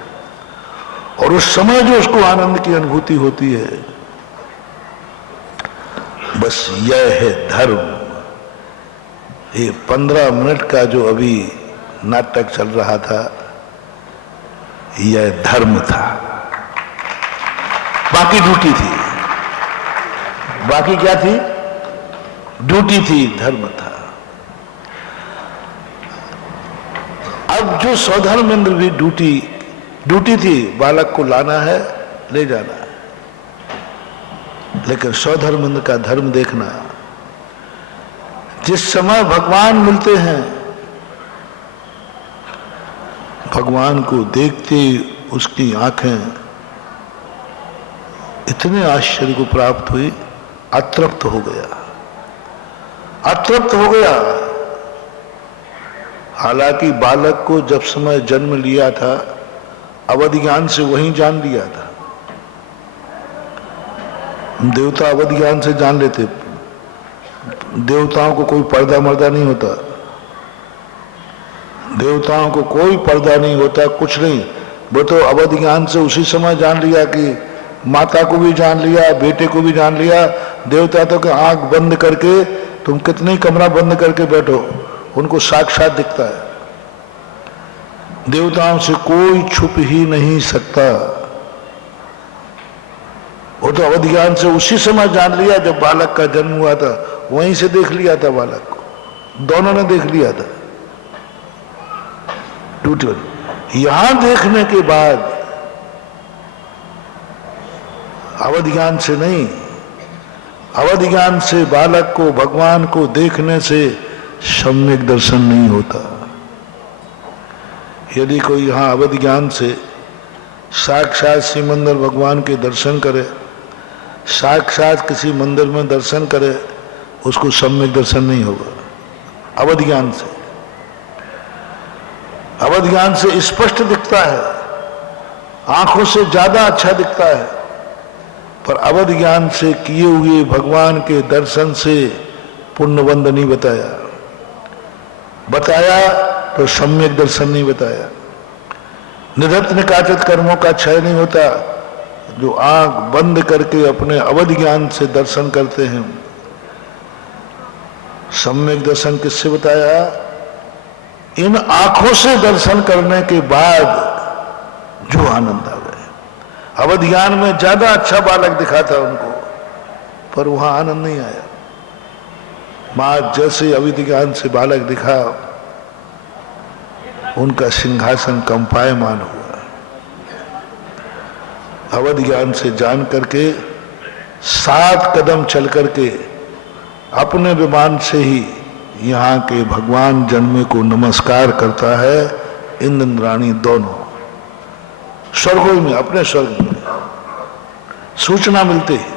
और उस समय जो उसको आनंद की अनुभूति होती है, बस यह है धर्म। ये 15 मिनट का जो अभी नाटक चल रहा था, यह धर्म था, बाकी ड्यूटी थी। बाकी क्या थी? ड्यूटी थी, धर्म था। अब जो स्वधर्मेंद्र भी ड्यूटी थी, बालक को लाना है, ले जाना है, लेकिन स्वधर्मेंद्र का धर्म देखना। जिस समय भगवान मिलते हैं, भगवान को देखते उसकी आंखें इतने आश्चर्य को प्राप्त हुई, अतृप्त हो गया, अतृप्त हो गया। हालांकि बालक को जब समय जन्म लिया था, अवधि ज्ञान से वहीं जान लिया था। देवता अवधि ज्ञान से जान लेते, देवताओं को कोई पर्दा मर्दा नहीं होता, देवताओं को कोई पर्दा नहीं होता, कुछ नहीं। वो तो अवधि ज्ञान से उसी समय जान लिया कि माता को भी जान लिया, बेटे को भी जान लिया। देवता तो कि आंख बंद करके, तुम कितने कमरा बंद करके बैठो, उनको साक्षात दिखता है। देवताओं से कोई छुप ही नहीं सकता। वो तो अवधि ज्ञान से उसी समय जान लिया जब बालक का जन्म हुआ था, वहीं से देख लिया था बालक को, दोनों ने देख लिया था। यहां देखने के बाद अवधि ज्ञान से नहीं, अवधि ज्ञान से बालक को, भगवान को देखने से सम्यक दर्शन नहीं होता। यदि कोई यहां अवधि ज्ञान से साक्षात श्री मंदिर भगवान के दर्शन करे, साक्षात किसी मंदिर में दर्शन करे, उसको सम्यक दर्शन नहीं होगा। अवधि ज्ञान से, अवधि ज्ञान से स्पष्ट दिखता है, आंखों से ज्यादा अच्छा दिखता है, पर अवधि ज्ञान से किए हुए भगवान के दर्शन से पुण्यबंध नहीं बताया, बताया तो सम्यक दर्शन नहीं बताया। निधत्त निकाचित कर्मों का क्षय नहीं होता। जो आंख बंद करके अपने अवधि ज्ञान से दर्शन करते हैं, सम्यक दर्शन किससे बताया? इन आंखों से दर्शन करने के बाद जो आनंद आ गए। अवधि ज्ञान में ज्यादा अच्छा बालक दिखा था उनको, पर वहां आनंद नहीं आया। मां जैसे अवधि ज्ञान से बालक दिखा, उनका सिंहासन कंपायमान हुआ। अवधि ज्ञान से जान करके 7 कदम चल करके अपने विमान से ही यहाँ के भगवान जन्मे को नमस्कार करता है। इंद्राणी दोनों स्वर्गों में, अपने स्वर्ग में सूचना मिलती है।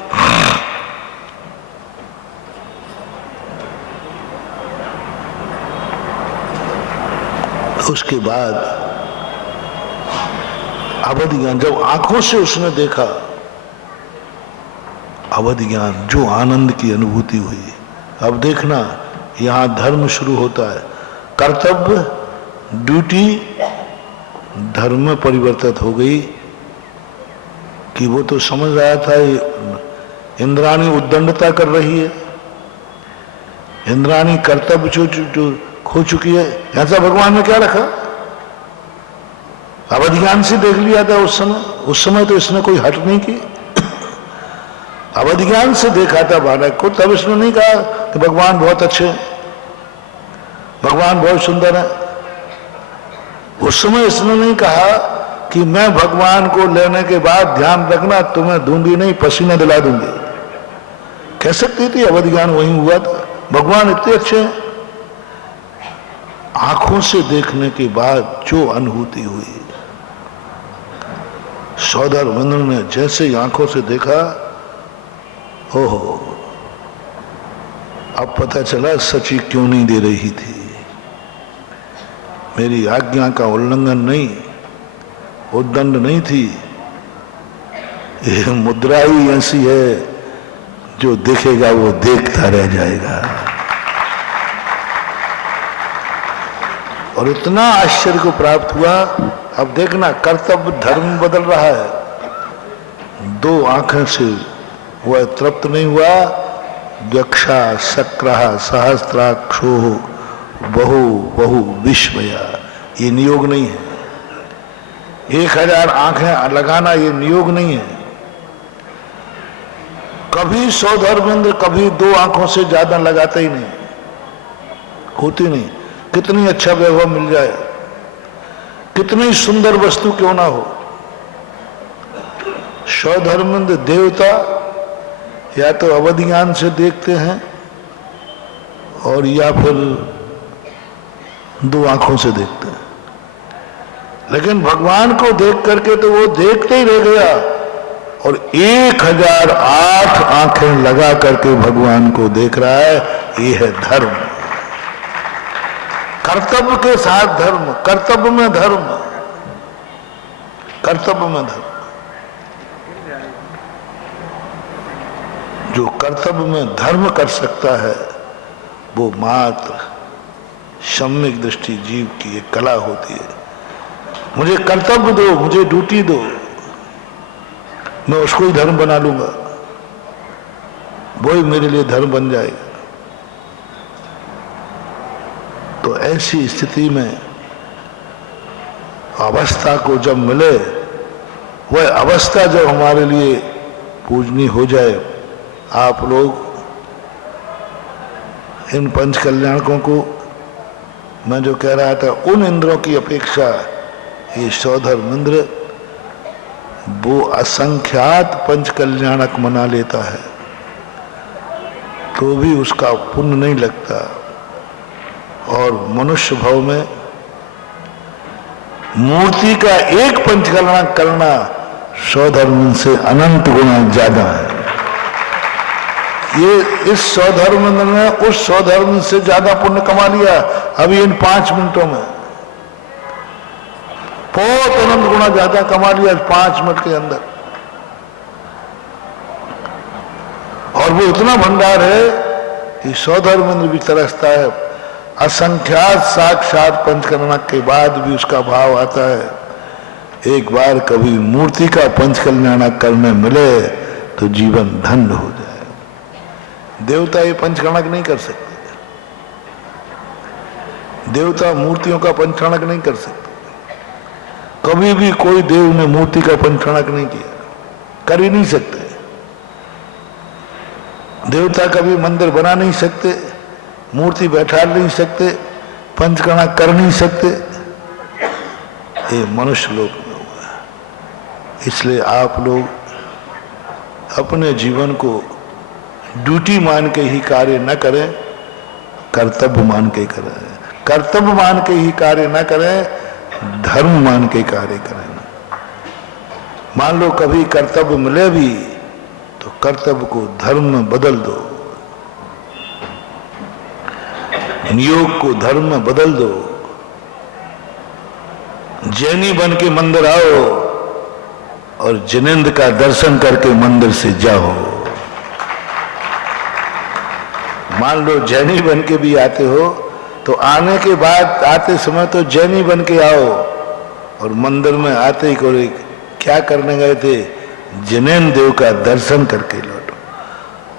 उसके बाद अवधि ज्ञान जब आंखों से उसने देखा, अवधि ज्ञान जो आनंद की अनुभूति हुई। अब देखना, यहां धर्म शुरू होता है। कर्तव्य, ड्यूटी धर्म में परिवर्तित हो गई कि वो तो समझ आया था इंद्राणी उद्दंडता कर रही है, इंद्राणी कर्तव्य जो खो चुकी है, ऐसा भगवान ने क्या रखा? अवधि ज्ञान से देख लिया था उस समय तो इसने कोई हट नहीं की। अवधि ज्ञान से देखा था बालक को, तब इसने नहीं कहा कि भगवान बहुत अच्छे हैं, भगवान बहुत सुंदर है। उस समय इसने नहीं कहा कि मैं भगवान को लेने के बाद ध्यान रखना तुम्हें दूंगी नहीं, पसीना दिला दूंगी। कह सकती थी, अवधि ज्ञान वहीं हुआ था। भगवान इतने अच्छे हैं। आंखों से देखने के बाद जो अनुभूति हुई, सौदामिंद्र ने जैसे ही आंखों से देखा, ओहो, अब पता चला सची क्यों नहीं दे रही थी। मेरी आज्ञा का उल्लंघन नहीं, उद्दंड नहीं थी। ये मुद्रा ही ऐसी है, जो देखेगा वो देखता रह जाएगा। और इतना आश्चर्य को प्राप्त हुआ। अब देखना, कर्तव्य धर्म बदल रहा है। दो आंखें से वह तृप्त नहीं हुआ। दक्षा शक्रः सहस्त्राक्षो बहु बहु विस्मया, ये नियोग नहीं है। 1000 आंखें लगाना ये नियोग नहीं है। कभी सौधर्मेंद्र कभी 2 आंखों से ज्यादा लगाते ही नहीं, होती नहीं। कितनी अच्छा वैभव मिल जाए, कितनी सुंदर वस्तु क्यों ना हो, सौधर्मेंद्र देवता या तो अवधि ज्ञान से देखते हैं और या फिर 2 आंखों से देखते हैं। लेकिन भगवान को देख करके तो वो देखते ही रह गया और 1008 आंखें लगा करके भगवान को देख रहा है। ये है धर्म, कर्तव्य के साथ धर्म, कर्तव्य में धर्म, कर्तव्य में धर्म। जो कर्तव्य में धर्म कर सकता है वो मात्र सम्यक दृष्टि जीव की एक कला होती है। मुझे कर्तव्य दो, मुझे ड्यूटी दो, मैं उसको ही धर्म बना लूंगा, वो ही मेरे लिए धर्म बन जाएगा। तो ऐसी स्थिति में अवस्था को जब मिले, वह अवस्था जब हमारे लिए पूजनीय हो जाए, आप लोग इन पंच कल्याणकों को, मैं जो कह रहा था, उन इंद्रों की अपेक्षा ये सौधर्मेंद्र वो असंख्यात पंच कल्याणक मना लेता है तो भी उसका पुण्य नहीं लगता। और मनुष्य भाव में मूर्ति का एक पंच कल्याणक करना सौधर्म से अनंत गुना ज्यादा है। ये इस सौधर्मेंद्र ने उस सौधर्म से ज्यादा पुण्य कमा लिया अभी इन 5 मिनटों में, बहुत अनंत गुना ज्यादा कमा लिया 5 मिनट के अंदर। और वो इतना भंडार है कि सौधर्मेंद्र भी तरसता है। असंख्यात साक्षात पंचकल्याणक के बाद भी उसका भाव आता है, एक बार कभी मूर्ति का पंचकल्याणक करने मिले तो जीवन धन्य हो जाए। देवता ये पंचकल्याणक नहीं कर सकते, देवता मूर्तियों का पंचकल्याणक नहीं कर सकते। कभी भी कोई देव ने मूर्ति का पंचकल्याणक नहीं किया, कर ही नहीं सकते। देवता कभी मंदिर बना नहीं सकते, मूर्ति बैठा नहीं सकते, पंचकल्याणक कर नहीं सकते। ये मनुष्य लोक में हुआ है। इसलिए आप लोग अपने जीवन को ड्यूटी मान के ही कार्य न करें, कर्तव्य मान के करें। कर्तव्य मान के ही कार्य न करें, धर्म मान के कार्य करें। मान लो कभी कर्तव्य मिले भी तो कर्तव्य को धर्म में बदल दो, नियोग को धर्म में बदल दो। जैनी बन के मंदिर आओ और जिनेंद्र का दर्शन करके मंदिर से जाओ। मान लो जैनी बन के भी आते हो तो आने के बाद आते समय तो जैनी बन के आओ और मंदिर में आते ही कोई क्या करने गए थे, जिनेंद्र देव का दर्शन करके लौटो,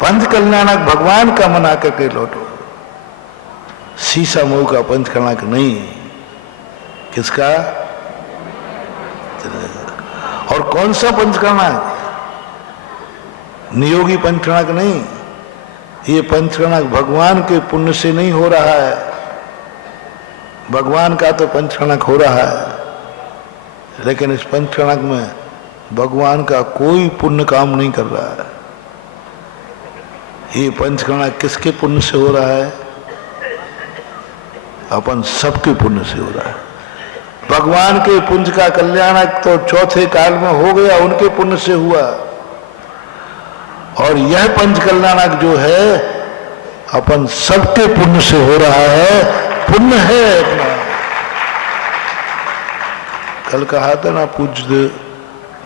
पंच कल्याणक भगवान का मना करके लौटो। शीशा मुंह का पंचकर्णक नहीं। किसका? और कौन सा पंचकर्णक? नियोगी पंचकर्णक नहीं। ये पंचकर्णक भगवान के पुण्य से नहीं हो रहा है। भगवान का तो पंचकर्णक हो रहा है, लेकिन इस पंचकर्णक में भगवान का कोई पुण्य काम नहीं कर रहा है। ये पंचकर्णक किसके पुण्य से हो रहा है? अपन सबके पुण्य से हो रहा है। भगवान के पुण्य का कल्याण तो चौथे काल में हो गया, उनके पुण्य से हुआ। और यह पंचकल्याणक जो है अपन सबके पुण्य से हो रहा है। पुण्य है अपना। कल कहा था ना पूज्य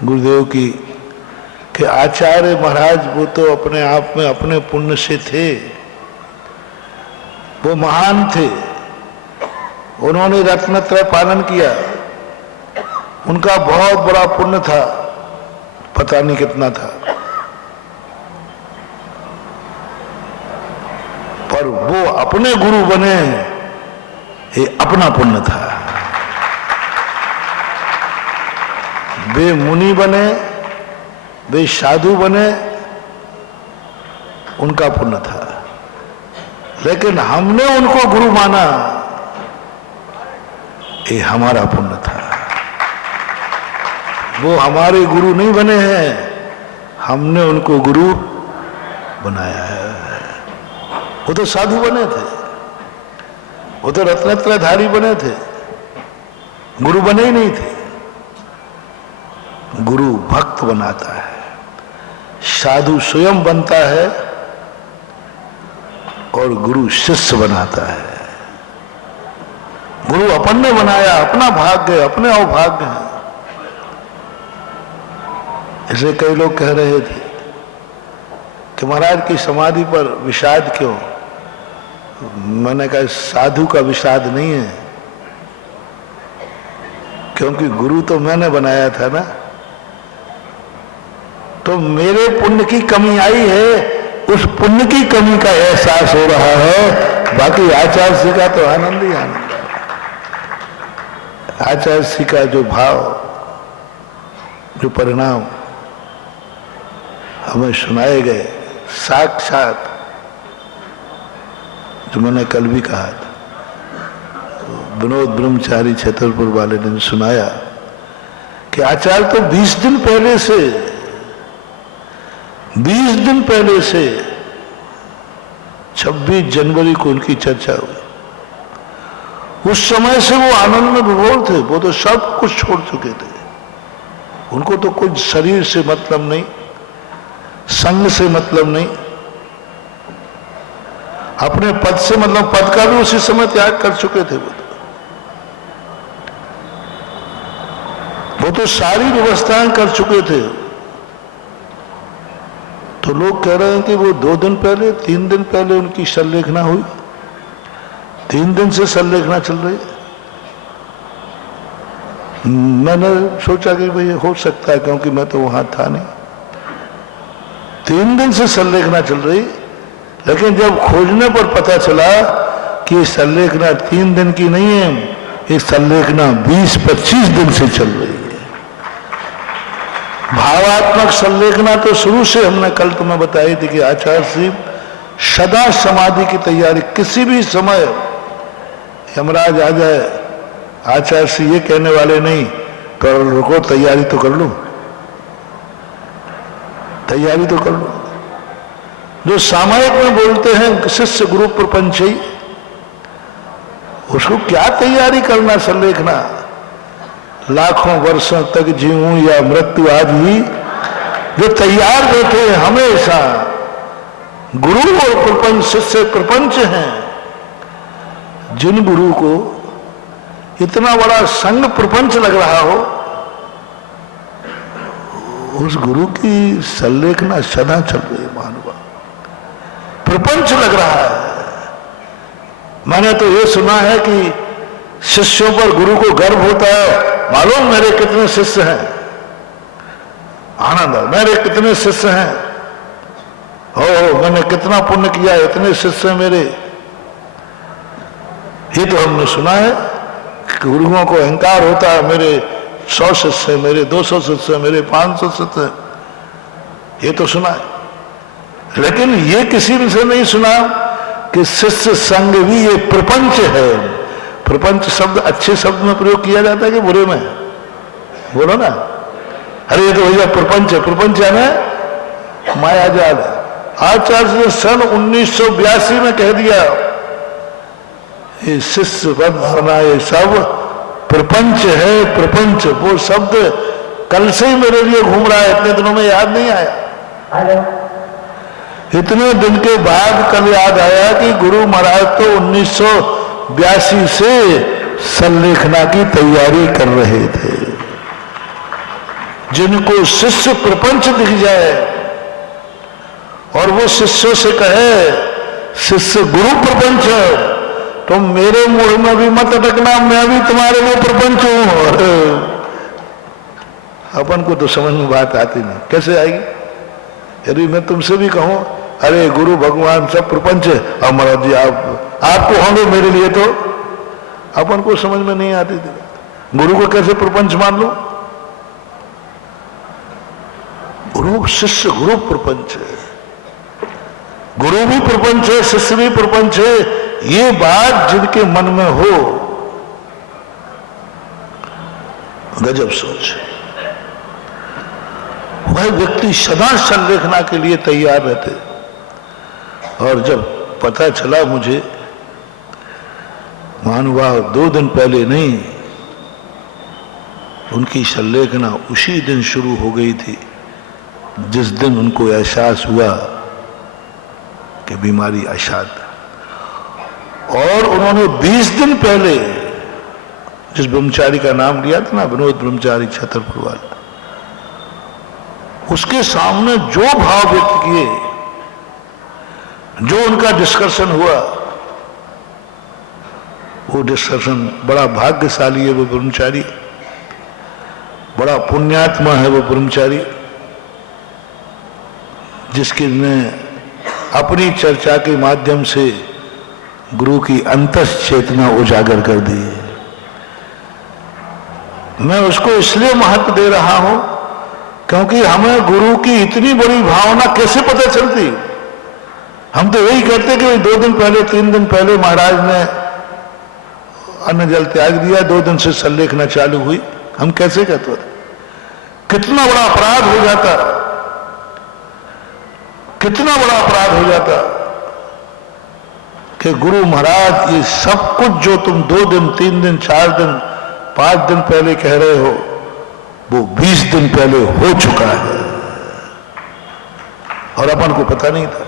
गुरुदेव की कि आचार्य महाराज वो तो अपने आप में अपने पुण्य से थे, वो महान थे, उन्होंने रत्नत्रय पालन किया, उनका बहुत बड़ा पुण्य था, पता नहीं कितना था, पर वो अपने गुरु बने, ये अपना पुण्य था। वे मुनि बने, वे साधु बने, उनका पुण्य था। लेकिन हमने उनको गुरु माना, ये हमारा पुण्य था। वो हमारे गुरु नहीं बने हैं, हमने उनको गुरु बनाया है। वो तो साधु बने थे, वो तो रत्नत्रयधारी बने थे, गुरु बने ही नहीं थे। गुरु भक्त बनाता है, साधु स्वयं बनता है और गुरु शिष्य बनाता है। गुरु अपन ने बनाया, अपना भाग्य, अपने अवभाग्य है। इसे कई लोग कह रहे थे कि महाराज की समाधि पर विषाद क्यों? मैंने कहा साधु का विषाद नहीं है, क्योंकि गुरु तो मैंने बनाया था ना, तो मेरे पुण्य की कमी आई है, उस पुण्य की कमी का एहसास हो रहा है। बाकी आचार्य जी का तो आनंद ही आनंद है। आचार्य जी का जो भाव, जो परिणाम हमें सुनाए गए, साक्षात जो मैंने कल भी कहा था, विनोद ब्रह्मचारी छतरपुर वाले ने सुनाया कि आचार्य तो 20 दिन पहले से 26 जनवरी को उनकी चर्चा हुई। उस समय से वो आनंद में विभोर थे, वो तो सब कुछ छोड़ चुके थे। उनको तो कुछ शरीर से मतलब नहीं, संग से मतलब नहीं, अपने पद से मतलब, पद का भी उसी समय त्याग कर चुके थे। वो तो सारी व्यवस्थाएं कर चुके थे। तो लोग कह रहे हैं कि वो 2 दिन पहले, 3 दिन पहले उनकी संलेखना हुई, 3 दिन से संलेखना चल रही। मैंने सोचा कि भाई हो सकता है, क्योंकि मैं तो वहां था नहीं। 3 दिन से संलेखना चल रही, लेकिन जब खोजने पर पता चला कि ये संलेखना 3 दिन की नहीं है, ये संलेखना 20-25 दिन से चल रही है। भावात्मक संलेखना तो शुरू से हमने कल तुम्हें बताई थी कि आचार्य जी सदा समाधि की तैयारी, किसी भी समय यमराज आ जाए, आचार्य जी ये कहने वाले नहीं तो रुको, तैयारी तो कर लो, तैयारी तो कर लो। जो सामायिक में बोलते हैं शिष्य गुरु प्रपंचई, उसको क्या तैयारी करना संलेखना? लाखों वर्षों तक जीऊं या मृत्यु आज ही, जो तैयार बैठे हमेशा गुरु और प्रपंच, शिष्य प्रपंच हैं। जिन गुरु को इतना बड़ा संग प्रपंच लग रहा हो, उस गुरु की संलेखना सदा चल रही है। महानुभाव प्रपंच लग रहा है। मैंने तो ये सुना है कि शिष्यों पर गुरु को गर्व होता है, मालूम मेरे कितने शिष्य हैं, आनंद, मेरे कितने शिष्य हैं, मैंने कितना पुण्य किया, इतने शिष्य हैं मेरे। ये तो हमने सुना है कि गुरुओं को अहंकार होता है, मेरे 100 शिष्य, मेरे 200 शिष्य, मेरे 500 शिष्य, ये तो सुना है। लेकिन ये किसी ने से नहीं सुना कि शिष्य संग भी ये प्रपंच है। प्रपंच शब्द अच्छे शब्द में प्रयोग किया जाता है कि बुरे में? बोलो ना, अरे ये तो भैया प्रपंच है। प्रपंच है ना माया जाल है। आचार्य ने सन 1982 में कह दिया ये शिष्य बंधना ये सब प्रपंच है। प्रपंच वो शब्द कल से ही मेरे लिए घूम रहा है, इतने दिनों में याद नहीं आया। इतने दिन के बाद कल याद आया कि गुरु महाराज तो 1982 से संलेखना की तैयारी कर रहे थे। जिनको शिष्य प्रपंच दिख जाए और वो शिष्यों से कहे शिष्य गुरु प्रपंच है, तो मेरे मुंह में भी मत अटकना, मैं भी तुम्हारे लिए प्रपंच हूं। अपन को तो समझ में बात आती नहीं, कैसे आएगी? यदि मैं तुमसे भी कहूं अरे गुरु भगवान सब प्रपंच है और महाराज जी आपको होंगे मेरे लिए, तो अपन को समझ में नहीं आती थी। गुरु को कैसे प्रपंच मान लो? गुरु शिष्य गुरु प्रपंच है, गुरु भी प्रपंच है, शिष्य भी प्रपंच है। ये बात जिनके मन में हो, गजब सोच, वह व्यक्ति सदा संलेखना के लिए तैयार रहते। और जब पता चला मुझे, महानुभाव 2 दिन पहले नहीं, उनकी संलेखना उसी दिन शुरू हो गई थी जिस दिन उनको एहसास हुआ कि बीमारी असाध्य। और उन्होंने 20 दिन पहले जिस ब्रह्मचारी का नाम लिया था ना, विनोद ब्रह्मचारी छतरपुर वाला, उसके सामने जो भाव व्यक्त किए, जो उनका डिस्कशन हुआ, वो डिस्कशन बड़ा भाग्यशाली है वो ब्रह्मचारी, बड़ा पुण्यात्मा है वो ब्रह्मचारी, जिसके ने अपनी चर्चा के माध्यम से गुरु की अंतस चेतना उजागर कर दी। मैं उसको इसलिए महत्व दे रहा हूं क्योंकि हमें गुरु की इतनी बड़ी भावना कैसे पता चलती? हम तो यही कहते कि 2 दिन पहले 3 दिन पहले महाराज ने अन्न जल त्याग दिया, 2 दिन से संलेखना चालू हुई। हम कैसे कहते थे? कितना बड़ा अपराध हो जाता, कितना बड़ा अपराध हो जाता कि गुरु महाराज ये सब कुछ जो तुम 2 दिन 3 दिन 4 दिन 5 दिन पहले कह रहे हो, वो 20 दिन पहले हो चुका है और अपन को पता नहीं था।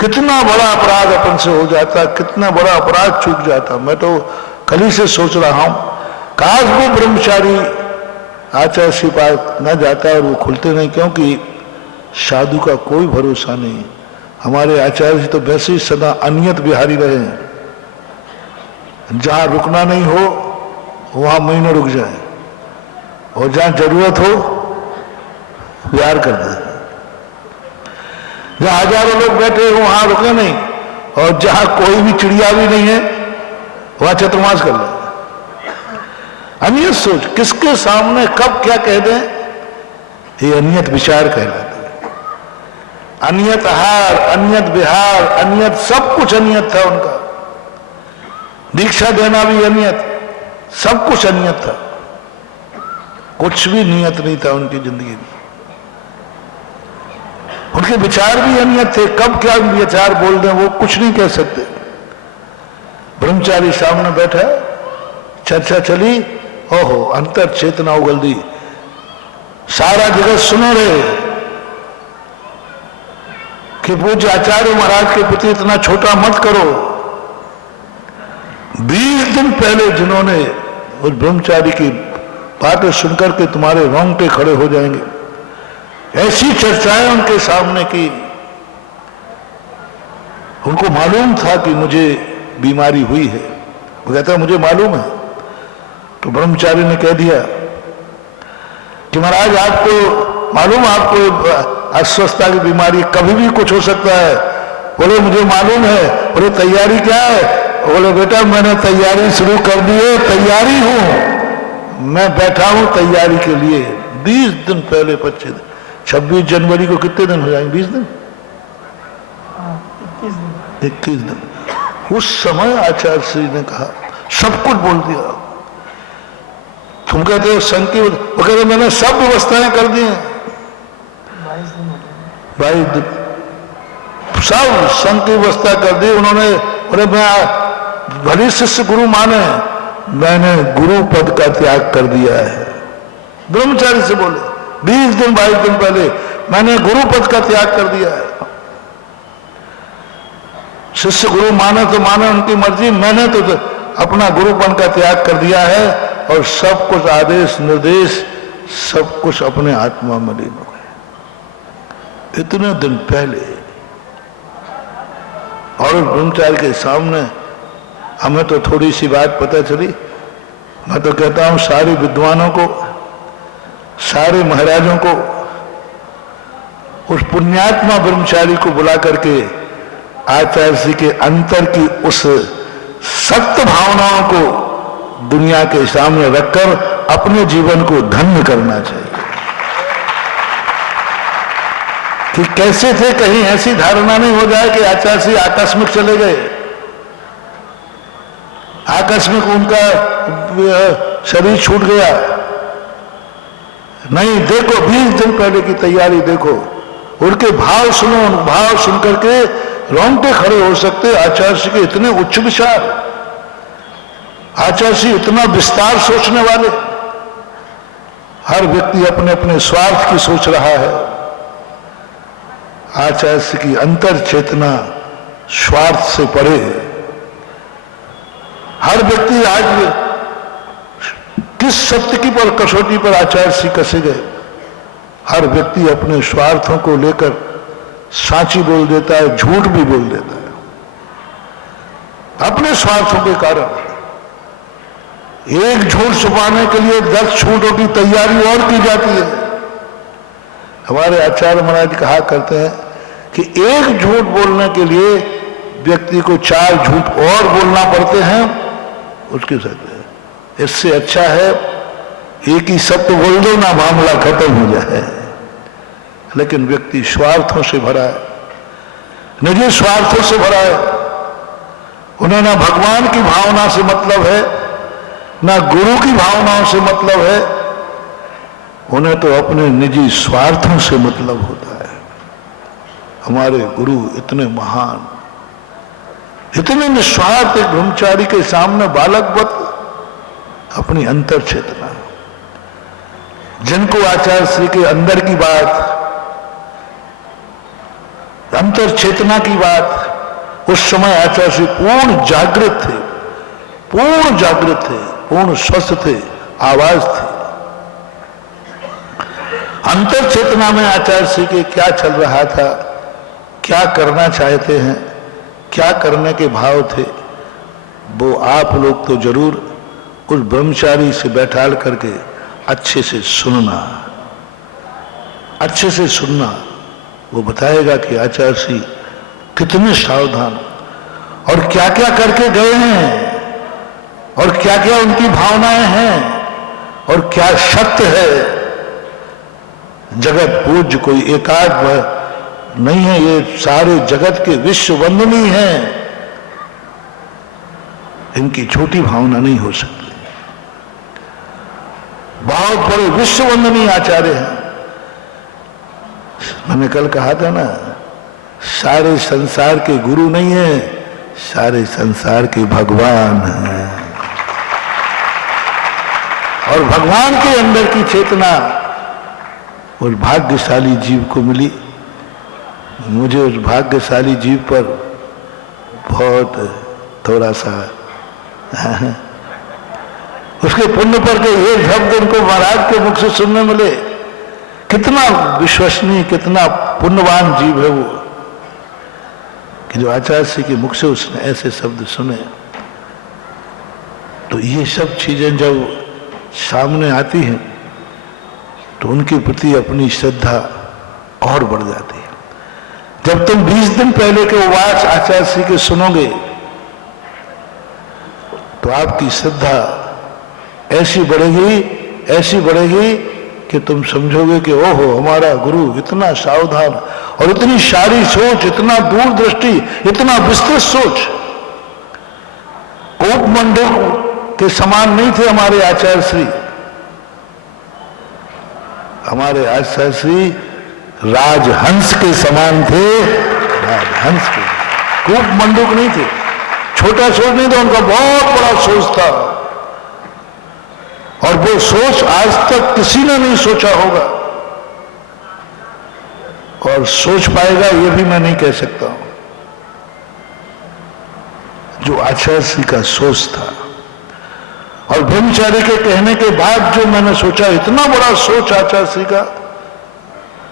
कितना बड़ा अपराध अपन से हो जाता, कितना बड़ा अपराध चूक जाता। मैं तो कल ही से सोच रहा हूं, काश वो ब्रह्मचारी आचार्य के पास न जाता और वो खुलते नहीं, क्योंकि साधु का कोई भरोसा नहीं। हमारे आचार्य जी तो वैसे ही सदा अनियत बिहारी रहे हैं, जहां रुकना नहीं हो वहां महीनों रुक जाए और जहां जरूरत हो विहार कर दे। जहां हजारों लोग बैठे हो वहां रुके नहीं, और जहां कोई भी चिड़िया भी नहीं है वहां चतुर्मास कर ले। अनियत सोच, किसके सामने कब क्या कह दें, ये अनियत विचार कहलाता है। अनियत आहार, अनियत विहार, अनियत सब कुछ अनियत था उनका। दीक्षा देना भी अनियत, सब कुछ अनियत था, कुछ भी नियत नहीं था उनकी जिंदगी में। उनके विचार भी अनियत थे, कब क्या विचार बोल दें वो कुछ नहीं कह सकते। ब्रह्मचारी सामने बैठा, चर्चा चली, ओहो अंतर चेतना उगल दी, सारा जगत सुनो रहे कि पूज्य आचार्य महाराज के प्रति इतना छोटा मत करो। 20 दिन पहले जिन्होंने उस ब्रह्मचारी की बातें सुनकर के तुम्हारे रोंगटे खड़े हो जाएंगे, ऐसी चर्चाएं उनके सामने की। उनको मालूम था कि मुझे बीमारी हुई है, वो कहता मुझे मालूम है। तो ब्रह्मचारी ने कह दिया कि महाराज आपको मालूम, आपको अस्वस्थता की बीमारी, कभी भी कुछ हो सकता है। बोले मुझे मालूम है। बोले तैयारी क्या है? बोले बेटा मैंने तैयारी शुरू कर दी है, तैयारी हूं, मैं बैठा हूं तैयारी के लिए। 20 दिन पहले 25 दिन, 26 जनवरी को कितने दिन हो जाएंगे? 20 दिन, 21 दिन। उस समय आचार्य श्री ने कहा, सब कुछ बोल दिया। तुम कहते हो संघ की, वो कहते मैंने सब व्यवस्थाएं कर दी हैं। 22 दिन सब संघ की व्यवस्था कर दी उन्होंने। बोले मैं भले शिष्य गुरु माने, मैंने गुरु पद का त्याग कर दिया है। ब्रह्मचारी से बोले 20 दिन 22 दिन पहले, मैंने गुरु पद का त्याग कर दिया है। शिष्य गुरु माने तो माने, उनकी मर्जी, मैंने तो अपना गुरुपन का त्याग कर दिया है और सब कुछ आदेश निर्देश सब कुछ अपने आत्मा में लीन हो गए। इतने दिन पहले और ब्रह्मचारी के सामने हमें तो थोड़ी सी बात पता चली। मैं तो कहता हूं सारे विद्वानों को, सारे महाराजों को उस पुण्यात्मा ब्रह्मचारी को बुला करके आचार्य जी के अंतर की उस सत्य भावनाओं को दुनिया के सामने रखकर अपने जीवन को धन्य करना चाहिए। कि कैसे थे, कहीं ऐसी धारणा नहीं हो जाए कि आचार्य जी आकस्मिक चले गए, आकस्मिक उनका शरीर छूट गया। नहीं, देखो 20 दिन पहले की तैयारी देखो, उनके भाव सुनो, भाव सुन करके रोंगटे खड़े हो सकते। आचार्य जी के इतने उच्च विचार, आचार्य जी इतना विस्तार सोचने वाले। हर व्यक्ति अपने अपने स्वार्थ की सोच रहा है, आचार्य जी की अंतर चेतना स्वार्थ से परे है। हर व्यक्ति आज किस सत्य की पर कसौटी पर आचार्य जी कसे गए। हर व्यक्ति अपने स्वार्थों को लेकर साची बोल देता है, झूठ भी बोल देता है अपने स्वार्थों के कारण। एक झूठ छुपाने के लिए 10 झूठों की तैयारी और की जाती है। हमारे आचार्य महाराज कहा करते हैं कि एक झूठ बोलने के लिए व्यक्ति को 4 झूठ और बोलना पड़ते हैं उसके साथ। इससे अच्छा है एक ही सत्य बोल दो ना, मामला खत्म हो जाए। लेकिन व्यक्ति स्वार्थों से भरा है, निजी स्वार्थों से भरा है। उन्हें ना भगवान की भावना से मतलब है, ना गुरु की भावनाओं से मतलब है, उन्हें तो अपने निजी स्वार्थों से मतलब होता है। हमारे गुरु इतने महान, इतने निस्वार्थ, एक ब्रह्मचारी के सामने बालकवत अपनी अंतर चेतना, जिनको आचार्य श्री के अंदर की बात, अंतर चेतना की बात, उस समय आचार्य श्री पूर्ण जागृत थे, पूर्ण जागृत थे, पूर्ण स्वस्थ थे, आवाज थी। अंतर चेतना में आचार्य श्री के क्या चल रहा था, क्या करना चाहते हैं, क्या करने के भाव थे, वो आप लोग तो जरूर उस ब्रह्मचारी से बैठाल करके अच्छे से सुनना, अच्छे से सुनना। वो बताएगा कि आचार्य श्री कितने सावधान और क्या क्या करके गए हैं और क्या क्या उनकी भावनाएं हैं और क्या सत्य है। जगत पूज्य कोई एकाध नहीं है, ये सारे जगत के विश्व वंदनीय हैं। इनकी छोटी भावना नहीं हो सकती। बहुत बड़े विश्व वंदनीय आचार्य हैं। मैंने कल कहा था ना, सारे संसार के गुरु नहीं है, सारे संसार के भगवान हैं। और भगवान के अंदर की चेतना उस भाग्यशाली जीव को मिली। मुझे उस भाग्यशाली जीव पर बहुत थोड़ा सा उसके पुण्य पर के ये शब्द उनको महाराज के मुख से सुनने मिले। कितना विश्वसनीय, कितना पुण्यवान जीव है वो, कि जो आचार्य श्री के मुख से उसने ऐसे शब्द सुने। तो ये सब चीजें जब सामने आती हैं तो उनके प्रति अपनी श्रद्धा और बढ़ जाती है। जब तुम 20 दिन पहले के उपवास आचार्य श्री के सुनोगे तो आपकी श्रद्धा ऐसी बढ़ेगी कि तुम समझोगे कि ओहो, हमारा गुरु इतना सावधान और इतनी सारी सोच, इतना दूरदृष्टि, इतना विस्तृत सोच। कोप मंडल के समान नहीं थे हमारे आचार्य श्री। हमारे आचार्य श्री राजहंस के समान थे, राजहंस के, कूप मंडूक नहीं थे। छोटा सोच नहीं था उनका, बहुत बड़ा सोच था। और वो सोच आज तक किसी ने नहीं सोचा होगा, और सोच पाएगा ये भी मैं नहीं कह सकता हूं, जो आचार्य श्री का सोच था। और ब्रह्मचारी के कहने के बाद जो मैंने सोचा, इतना बड़ा सोच आचार्य श्री का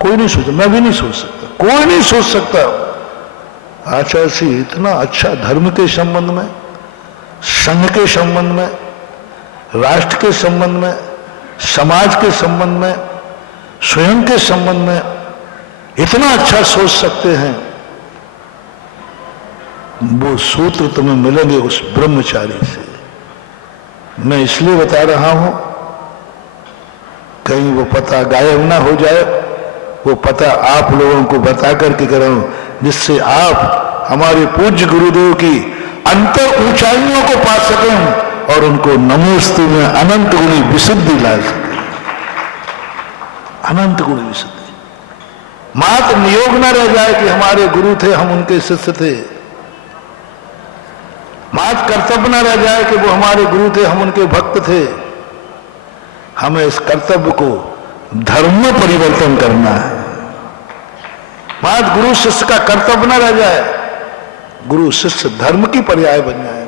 कोई नहीं सोचा, मैं भी नहीं सोच सकता, कोई नहीं सोच सकता। आचार्य श्री इतना अच्छा धर्म के संबंध में, संघ के संबंध में, राष्ट्र के संबंध में, समाज के संबंध में, स्वयं के संबंध में इतना अच्छा सोच सकते हैं। वो सूत्र तुम्हें मिलेंगे उस ब्रह्मचारी से। मैं इसलिए बता रहा हूं, कहीं वो पता गायब ना हो जाए। वो पता आप लोगों को बता करके कराऊं, जिससे आप हमारे पूज्य गुरुदेव की अंतर ऊंचाइयों को पा सकें और उनको नमोस्तु में अनंत गुणी विशुद्धि ला सकें। अनंत गुणी विशुद्धि, मात्र नियोग न रह जाए कि हमारे गुरु थे, हम उनके शिष्य थे। मात्र कर्तव्य न रह जाए कि वो हमारे गुरु थे, हम उनके भक्त थे। हमें इस कर्तव्य को धर्म में परिवर्तन करना है। मात्र गुरु शिष्य का कर्तव्य न रह जाए, गुरु शिष्य धर्म की पर्याय बन जाए।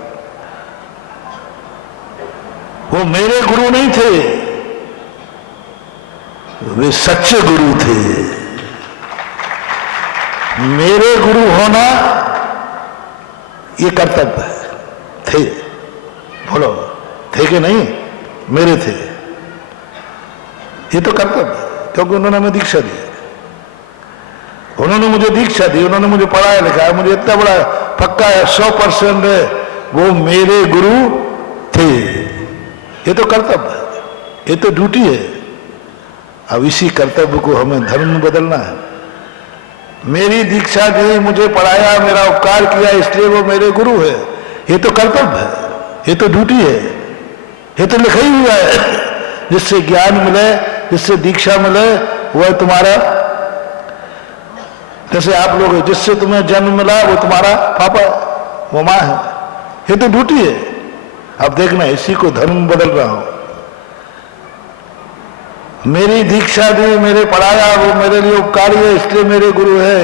वो मेरे गुरु नहीं थे, वे सच्चे गुरु थे। मेरे गुरु होना ये कर्तव्य है। थे, बोलो, थे कि नहीं? मेरे थे, ये तो कर्तव्य है, क्योंकि उन्होंने हमें दीक्षा दी, उन्होंने मुझे दीक्षा दी, उन्होंने मुझे पढ़ाया लिखाया, मुझे इतना बड़ा पक्का है 100% है वो मेरे गुरु थे। ये तो कर्तव्य है, ये तो ड्यूटी है। अब इसी कर्तव्य को हमें धर्म में बदलना है। मेरी दीक्षा दी, मुझे पढ़ाया, मेरा उपकार किया, इसलिए वो मेरे गुरु है, ये तो कर्तव्य है, ये तो ड्यूटी है, ये तो लिखा ही हुआ है। जिससे ज्ञान मिले, जिससे दीक्षा मिले, वह तुम्हारा, जैसे आप लोग, जिससे तुम्हें जन्म मिला वो तुम्हारा पापा है, वो मां है, ये तो ड्यूटी है। अब देखना, इसी को धर्म में बदल रहा हूं। मेरी दीक्षा दी, मेरे पढ़ाया, वो मेरे लिए उपकारी है, इसलिए मेरे गुरु है,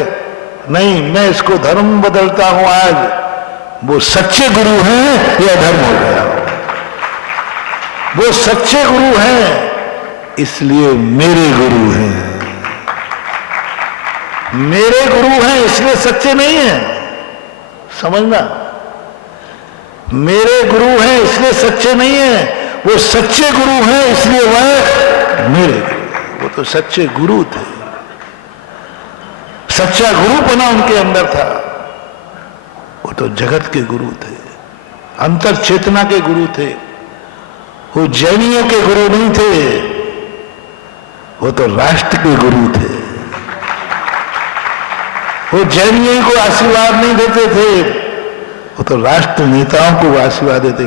नहीं, मैं इसको धर्म में बदलता हूं। आज वो सच्चे गुरु हैं, यह धर्म हो गया। वो सच्चे गुरु हैं, इसलिए मेरे गुरु हैं। मेरे गुरु हैं इसलिए सच्चे नहीं हैं, समझना। मेरे गुरु हैं इसलिए सच्चे नहीं हैं, वो सच्चे गुरु हैं इसलिए वह मेरे गुरु। वो तो सच्चे गुरु थे, सच्चा गुरु बना उनके अंदर था। वो तो जगत के गुरु थे, अंतर चेतना के गुरु थे। वो जैनियों के गुरु नहीं थे, वो तो राष्ट्र के गुरु थे। वो जैनियों को आशीर्वाद नहीं देते थे, वो तो राष्ट्र नेताओं को आशीर्वाद देते।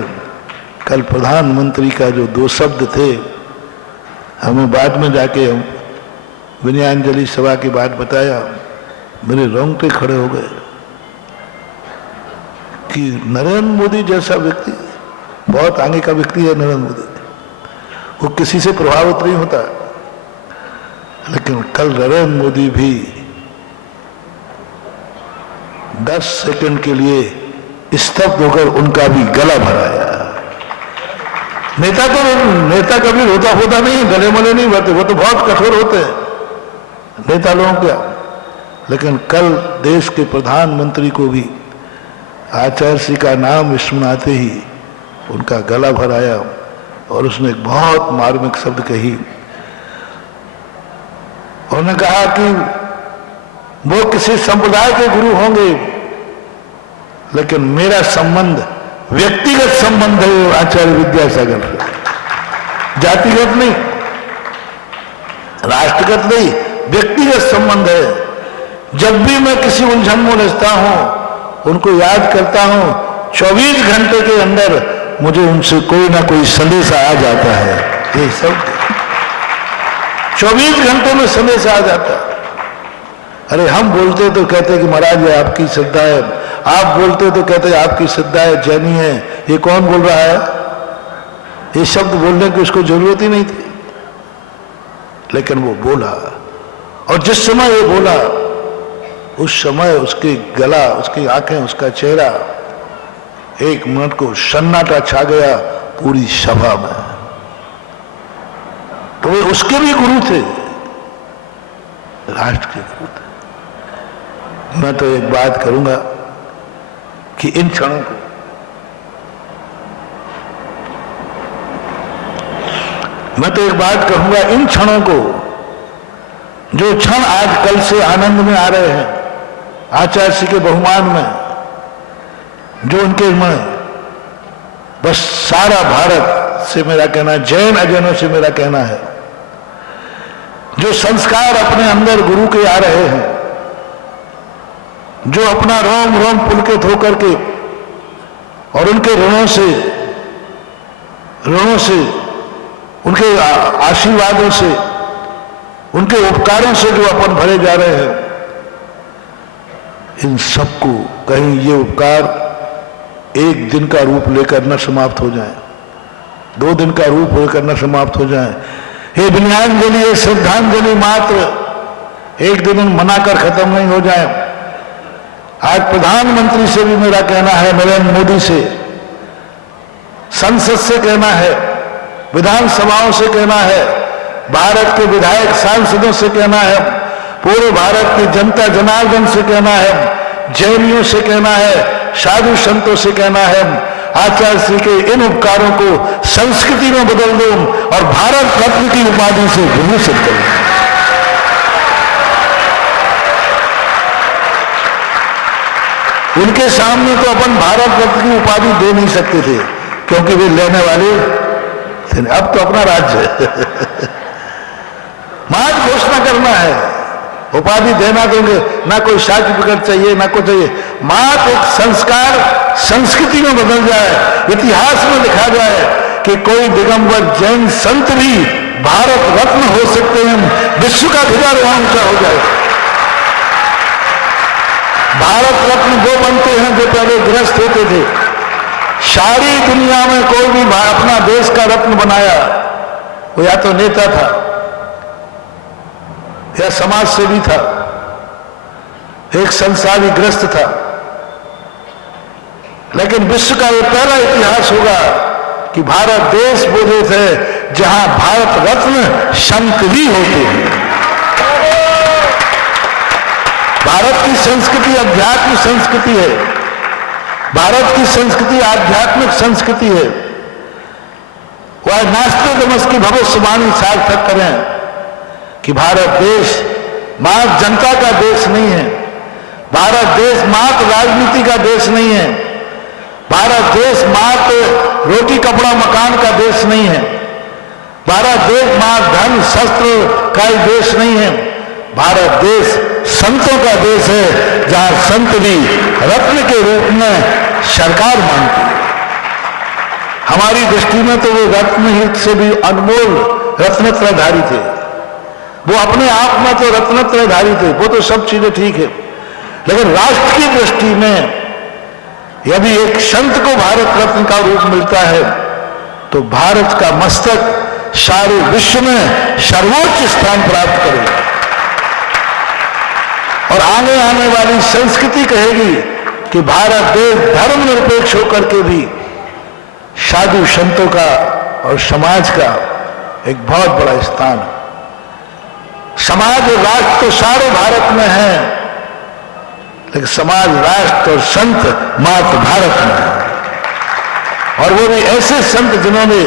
कल प्रधानमंत्री का जो 2 शब्द थे, हमें बाद में जाके हम विनयांजलि सभा की बात बताया, मेरे रोंगटे खड़े हो गए कि नरेंद्र मोदी जैसा व्यक्ति, बहुत आगे का व्यक्ति है नरेंद्र मोदी, वो किसी से प्रभावित नहीं होता, लेकिन कल नरेंद्र मोदी भी 10 सेकंड के लिए स्तब्ध होकर उनका भी गला भराया। नेता कभी रोता होता नहीं, गले मले नहीं भरते, वो तो बहुत कठोर होते हैं नेता लोगों क्या। लेकिन कल देश के प्रधानमंत्री को भी आचार्य श्री का नाम सुनाते ही उनका गला भराया, और उसने एक बहुत मार्मिक शब्द कही। उन्होंने कहा कि वो किसी संप्रदाय के गुरु होंगे, लेकिन मेरा संबंध व्यक्तिगत संबंध है आचार्य विद्यासागर से, जातिगत नहीं, राष्ट्रगत नहीं, व्यक्तिगत संबंध है। जब भी मैं किसी उलझन में उलझता हूं, उनको याद करता हूं, 24 घंटे के अंदर मुझे उनसे कोई ना कोई संदेश आ जाता है। ये सब 24 घंटे में संदेश आ जाता है। अरे हम बोलते तो कहते कि महाराज ये आपकी श्रद्धा है, आप बोलते तो कहते आपकी श्रद्धा है, जैनी है। ये कौन बोल रहा है? ये शब्द बोलने की उसको जरूरत ही नहीं थी, लेकिन वो बोला। और जिस समय वो बोला, उस समय उसके गला, उसकी आंखें, उसका चेहरा, एक मिनट को सन्नाटा छा गया पूरी सभा में। तो वे उसके भी गुरु थे, राष्ट्र के गुरु थे। मैं तो एक बात करूंगा कि इन क्षणों को, मैं तो एक बात कहूंगा, इन क्षणों को, जो क्षण आज कल से आनंद में आ रहे हैं, आचार्य श्री के बहुमान में, जो उनके में, बस सारा भारत से मेरा कहना है, जैन अजैनों से मेरा कहना है, जो संस्कार अपने अंदर गुरु के आ रहे हैं, जो अपना रोम रोम पुलकित होकर के और उनके ऋणों से उनके आशीर्वादों से, उनके उपकारों से जो अपन भरे जा रहे हैं, इन सबको कहीं ये उपकार एक दिन का रूप लेकर न समाप्त हो जाए, 2 दिन का रूप लेकर न समाप्त हो जाए। ये विनयान्जलि, ये श्रद्धांजलि मात्र एक दिन मनाकर खत्म नहीं हो जाए। आज प्रधानमंत्री से भी मेरा कहना है, नरेंद्र मोदी से, संसद से कहना है, विधानसभाओं से कहना है, भारत के विधायक सांसदों से कहना है, पूरे भारत की जनता जनार्दन से कहना है, जैनियों से कहना है, साधु संतों से कहना है, आचार्य श्री के इन उपकारों को संस्कृति में बदल दो और भारत रत्न की उपाधि से विभूषित करो। उनके सामने तो अपन भारत रत्न की उपाधि दे नहीं सकते थे, क्योंकि वे लेने वाले थे। अब तो अपना राज्य है, माज घोषणा करना है, उपाधि देना देंगे, ना कोई सर्टिफिकेट चाहिए, ना कुछ चाहिए। मात्र एक संस्कार संस्कृति में बदल जाए, इतिहास में लिखा जाए कि कोई दिगंबर जैन संत भी भारत रत्न हो सकते हैं, विश्व का ध्वजारोहण ऊंचा हो जाए। भारत रत्न वो बनते हैं जो पहले ग्रस्त होते थे। सारी दुनिया में कोई भी अपना देश का रत्न बनाया, वो या तो नेता था या समाज सेवी था, एक संसारी ग्रस्त था। लेकिन विश्व का ये पहला इतिहास होगा कि भारत देश वो देश है जहां भारत रत्न संत भी होते हैं। भारत की संस्कृति अध्यात्म संस्कृति है, भारत की संस्कृति आध्यात्मिक संस्कृति है। वह नास्ट्रोडमस की भविष्यवाणी सार्थक करें कि भारत देश मात्र जनता का देश नहीं है, भारत देश मात्र राजनीति का देश नहीं है, भारत देश मात्र रोटी कपड़ा मकान का देश नहीं है, भारत देश मात्र धन शस्त्र का देश नहीं है, भारत देश संतों का देश है, जहां संत भी रत्न के रूप में सरकार मानती है। हमारी दृष्टि में तो वो रत्न ही से भी अनमोल रत्नत्रयधारी थे। वो अपने आप में तो रत्नत्रयधारी थे, वो तो सब चीजें ठीक है, लेकिन राष्ट्र की दृष्टि में यदि एक संत को भारत रत्न का रूप मिलता है तो भारत का मस्तक सारे विश्व में सर्वोच्च स्थान प्राप्त करेगा। और आगे आने वाली संस्कृति कहेगी कि भारत देश धर्मनिरपेक्ष होकर के भी साधु संतों का और समाज का एक बहुत बड़ा स्थान है। समाज और राष्ट्र तो सारे भारत में है, लेकिन समाज, राष्ट्र और संत मात्र भारत में है। और वो भी ऐसे संत जिन्होंने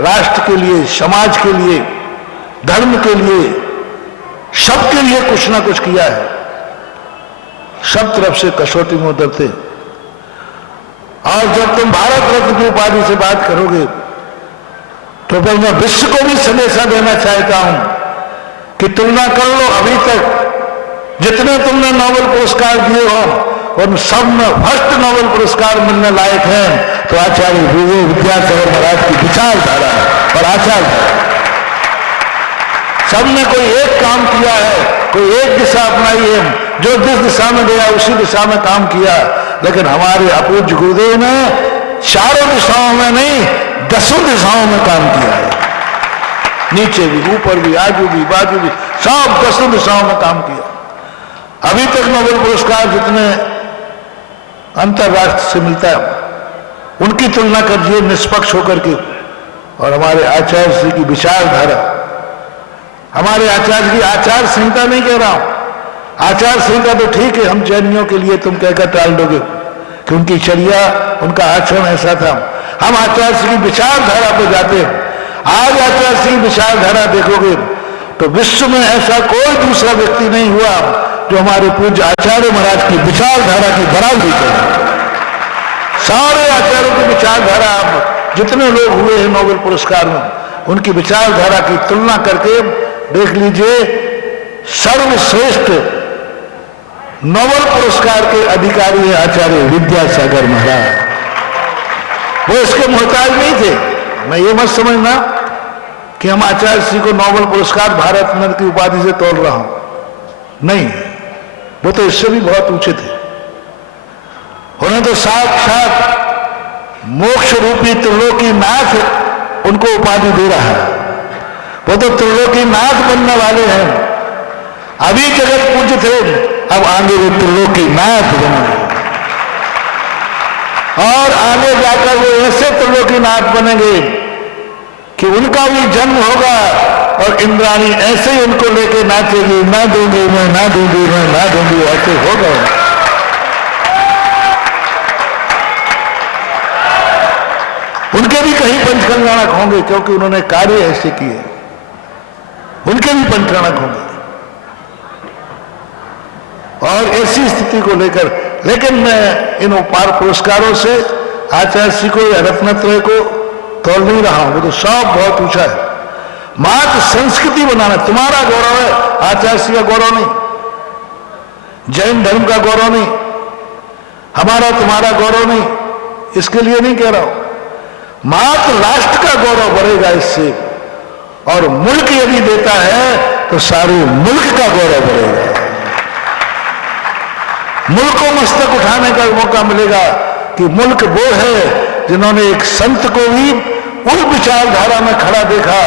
राष्ट्र के लिए, समाज के लिए, धर्म के लिए, सबके लिए कुछ ना कुछ किया है। सब तरफ से कसौटी में उतरते। और जब तुम भारत रत्न की उपाधि से बात करोगे तो फिर मैं विश्व को भी संदेशा देना चाहता हूं कि तुलना कर लो, अभी तक जितने तुमने नोबेल पुरस्कार दिए हो उन सब में फर्स्ट नोबेल पुरस्कार मिलने लायक हैं तो आचार्य विद्यासागर महाराज की विचारधारा और आचार्य। सबने कोई एक काम किया है, कोई एक दिशा अपनाई है, जो जिस दिशा में गया उसी दिशा में काम किया, लेकिन हमारे अपूज्य गुरुदेव ने चारों दिशाओं में नहीं 10 दिशाओं में काम किया है, नीचे भी, ऊपर भी, आजू भी, बाजू भी, सब 10 दिशाओं में काम किया। अभी तक नोबेल पुरस्कार जितने अंतरराष्ट्र से मिलता है उनकी तुलना करिए निष्पक्ष होकर के, और हमारे आचार्य श्री की विचारधारा, हमारे आचार्य की आचार संहिता नहीं कह रहा हूं, आचार संहिता तो ठीक है, हम जैनियों के लिए तुम कहकर टाल दोगे कि उनकी चर्या, उनका आचरण ऐसा था। हम आचार्य श्री की विचारधारा पर जाते हैं। आज आचार्य श्री की विचारधारा देखोगे तो विश्व में ऐसा कोई दूसरा व्यक्ति नहीं हुआ जो हमारे पूज्य आचार्य महाराज की विचारधारा की बराबरी करे। सारे आचार्यों की विचारधारा, जितने लोग हुए हैं नोबेल पुरस्कार में, उनकी विचारधारा की तुलना करके देख लीजिए, सर्वश्रेष्ठ नोबेल पुरस्कार के अधिकारी है आचार्य विद्यासागर महाराज। वो इसके मोहताज नहीं थे। मैं ये मत समझना कि हम आचार्य श्री को नोबेल पुरस्कार भारत रत्न की उपाधि से तोड़ रहा हूं, नहीं, वो तो इससे भी बहुत ऊंचे थे। उन्हें तो साक्षात मोक्ष रूपी त्रिलोकी नाथ उनको उपाधि दे रहा है, वो तो त्रिलोकी नाथ बनने वाले हैं। अभी जगत पूज्य थे, अब आगे वो त्रिलोकी नाथ बनेंगे और आगे जाकर वो ऐसे त्रिलोकी नाथ बनेंगे कि उनका भी जन्म होगा और इंद्राणी ऐसे ही उनको लेके नाचेगी, ना दूंगी मैं, ना दूंगी मैं, ना दूंगी, ऐसे होगा। उनके भी कहीं पंचकल्याणक होंगे क्योंकि उन्होंने कार्य ऐसे किए, उनके भी पंचकल्याणक होंगे। और ऐसी स्थिति को लेकर, लेकिन मैं इन उपहार पुरस्कारों से आचार्य श्री को या रत्नत्रय को तोड़ नहीं रहा हूं, वो तो सब बहुत ऊंचा है। मात्र संस्कृति बनाना तुम्हारा गौरव है, आचार्य श्री का गौरव नहीं, जैन धर्म का गौरव नहीं, हमारा तुम्हारा गौरव नहीं, इसके लिए नहीं कह रहा हूं। मात्र राष्ट्र का गौरव बढ़ेगा इससे, और मुल्क यदि देता है तो सारे मुल्क का गौरव बढ़ेगा। मुल्क को मस्तक उठाने का मौका मिलेगा कि मुल्क वो है जिन्होंने एक संत को भी उस विचारधारा में खड़ा देखा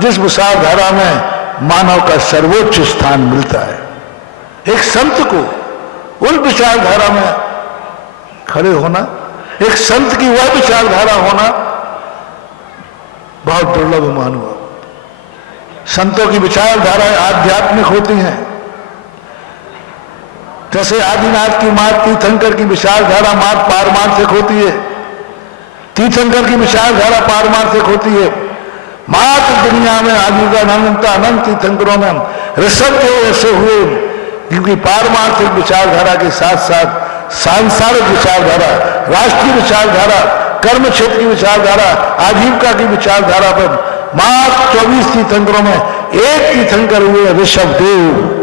जिस विचारधारा में मानव का सर्वोच्च स्थान मिलता है। एक संत को उस विचारधारा में खड़े होना, एक संत की वह विचारधारा होना बहुत दुर्लभ मानव। संतों की विचारधाराएं आध्यात्मिक होती हैं, जैसे आदिनाथ की मात तीर्थंकर की विचारधारा मात पारमार्थिक होती है, तीर्थंकर की विचारधारा पारमार्थिक होती है। मात्र दुनिया में अनंत तीर्थंकरों में ऋषभदेव ऐसे हुए क्योंकि पारमार्थिक विचारधारा के साथ साथ सांसारिक विचारधारा, राष्ट्रीय विचारधारा, कर्म क्षेत्र की विचारधारा, आजीविका की विचारधारा पर मात्र 24 तीर्थंकरों में एक तीर्थंकर हुए ऋषभदेव,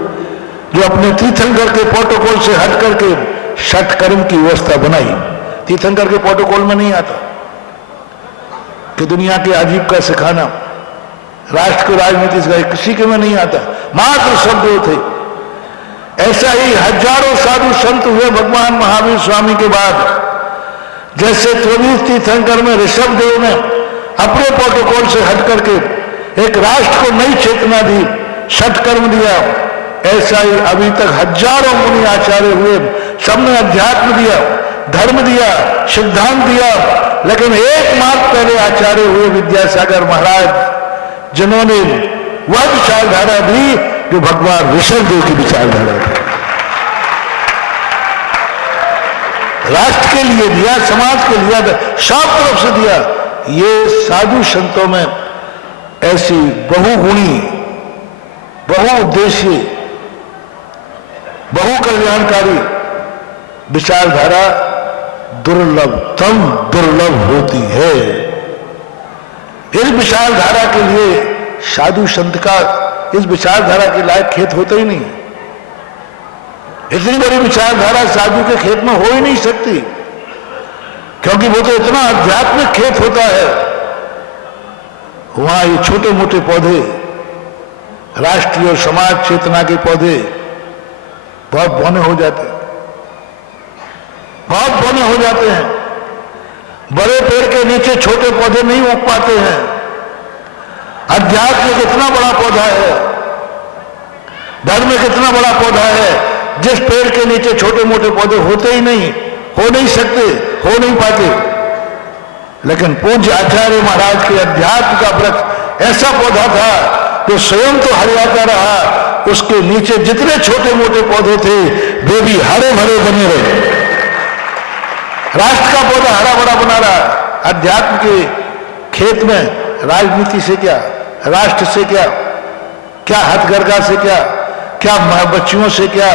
जो अपने तीर्थंकर के प्रोटोकॉल से हट करके षट कर्म की व्यवस्था बनाई। तीर्थंकर के प्रोटोकॉल में नहीं आता कि दुनिया की आजीविका सिखाना, राष्ट्र को राजनीति सिखाना, किसी के में नहीं आता, मात्र ऋषभदेव थे। ऐसा ही हजारों साधु संत हुए भगवान महावीर स्वामी के बाद। जैसे 24 तीर्थंकर में ऋषभदेव ने अपने प्रोटोकॉल से हट करके एक राष्ट्र को नई चेतना दी, षट कर्म दिया, ऐसा ही अभी तक हजारों मुनि आचार्य हुए, सबने अध्यात्म दिया, धर्म दिया, सिद्धांत दिया, लेकिन एकमात्र पहले आचार्य हुए विद्यासागर महाराज, जिन्होंने वह विचारधारा दी जो भगवान ऋषभदेव की विचारधारा थी। राष्ट्र के लिए दिया, समाज के लिए, सब तरफ से दिया। ये साधु संतों में ऐसी बहुगुणी, बहुउद्देशीय, बहु कल्याणकारी विचारधारा दुर्लभतम दुर्लभ होती है। इस विचारधारा के लिए साधु संत का इस विचारधारा के लायक खेत होता ही नहीं। इतनी बड़ी विचारधारा साधु के खेत में हो ही नहीं सकती, क्योंकि वो तो इतना आध्यात्मिक खेत होता है। वहां ये छोटे मोटे पौधे, राष्ट्रीय और समाज चेतना के पौधे बहुत बौने हो जाते हैं, बहुत बौने हो जाते हैं। बड़े पेड़ के नीचे छोटे पौधे नहीं उग पाते हैं। अध्यात्म कितना बड़ा पौधा है, धर्म कितना बड़ा पौधा है, जिस पेड़ के नीचे छोटे मोटे पौधे होते ही नहीं, हो नहीं सकते, हो नहीं पाते। लेकिन पूज्य आचार्य महाराज के अध्यात्म का वृक्ष ऐसा पौधा था जो स्वयं तो हरियाता रहा, उसके नीचे जितने छोटे मोटे पौधे थे वे भी हरे भरे बने रहे। राष्ट्र का पौधा हरा भरा बना रहा। अध्यात्म के खेत में राजनीति से क्या, राष्ट्र से क्या, क्या हथकरघा से क्या, क्या बच्चियों से क्या,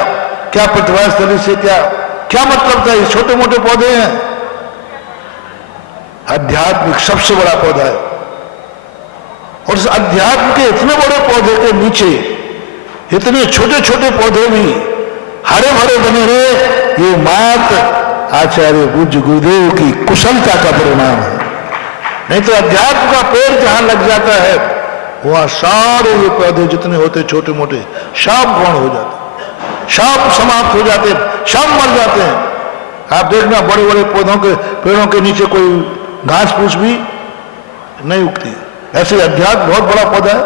क्या प्रतिभा स्थली से क्या मतलब था? ये छोटे मोटे पौधे हैं। अध्यात्म सबसे बड़ा पौधा है, और इस अध्यात्म के इतने बड़े पौधे के नीचे इतने छोटे छोटे पौधे भी हरे भरे बने रहे। ये मात्र आचार्य पूज्य गुरुदेव की कुशलता का परिणाम है। नहीं तो अध्यात्म का पेड़ जहां लग जाता है वहां सारे ये पौधे जितने होते छोटे मोटे सब गौण हो जाते, सब समाप्त हो जाते, सब मर जाते हैं। आप देखना बड़े बड़े पौधों के पेड़ों के नीचे कोई घास फूस भी नहीं उगती। ऐसे अध्यात्म बहुत बड़ा पौधा है,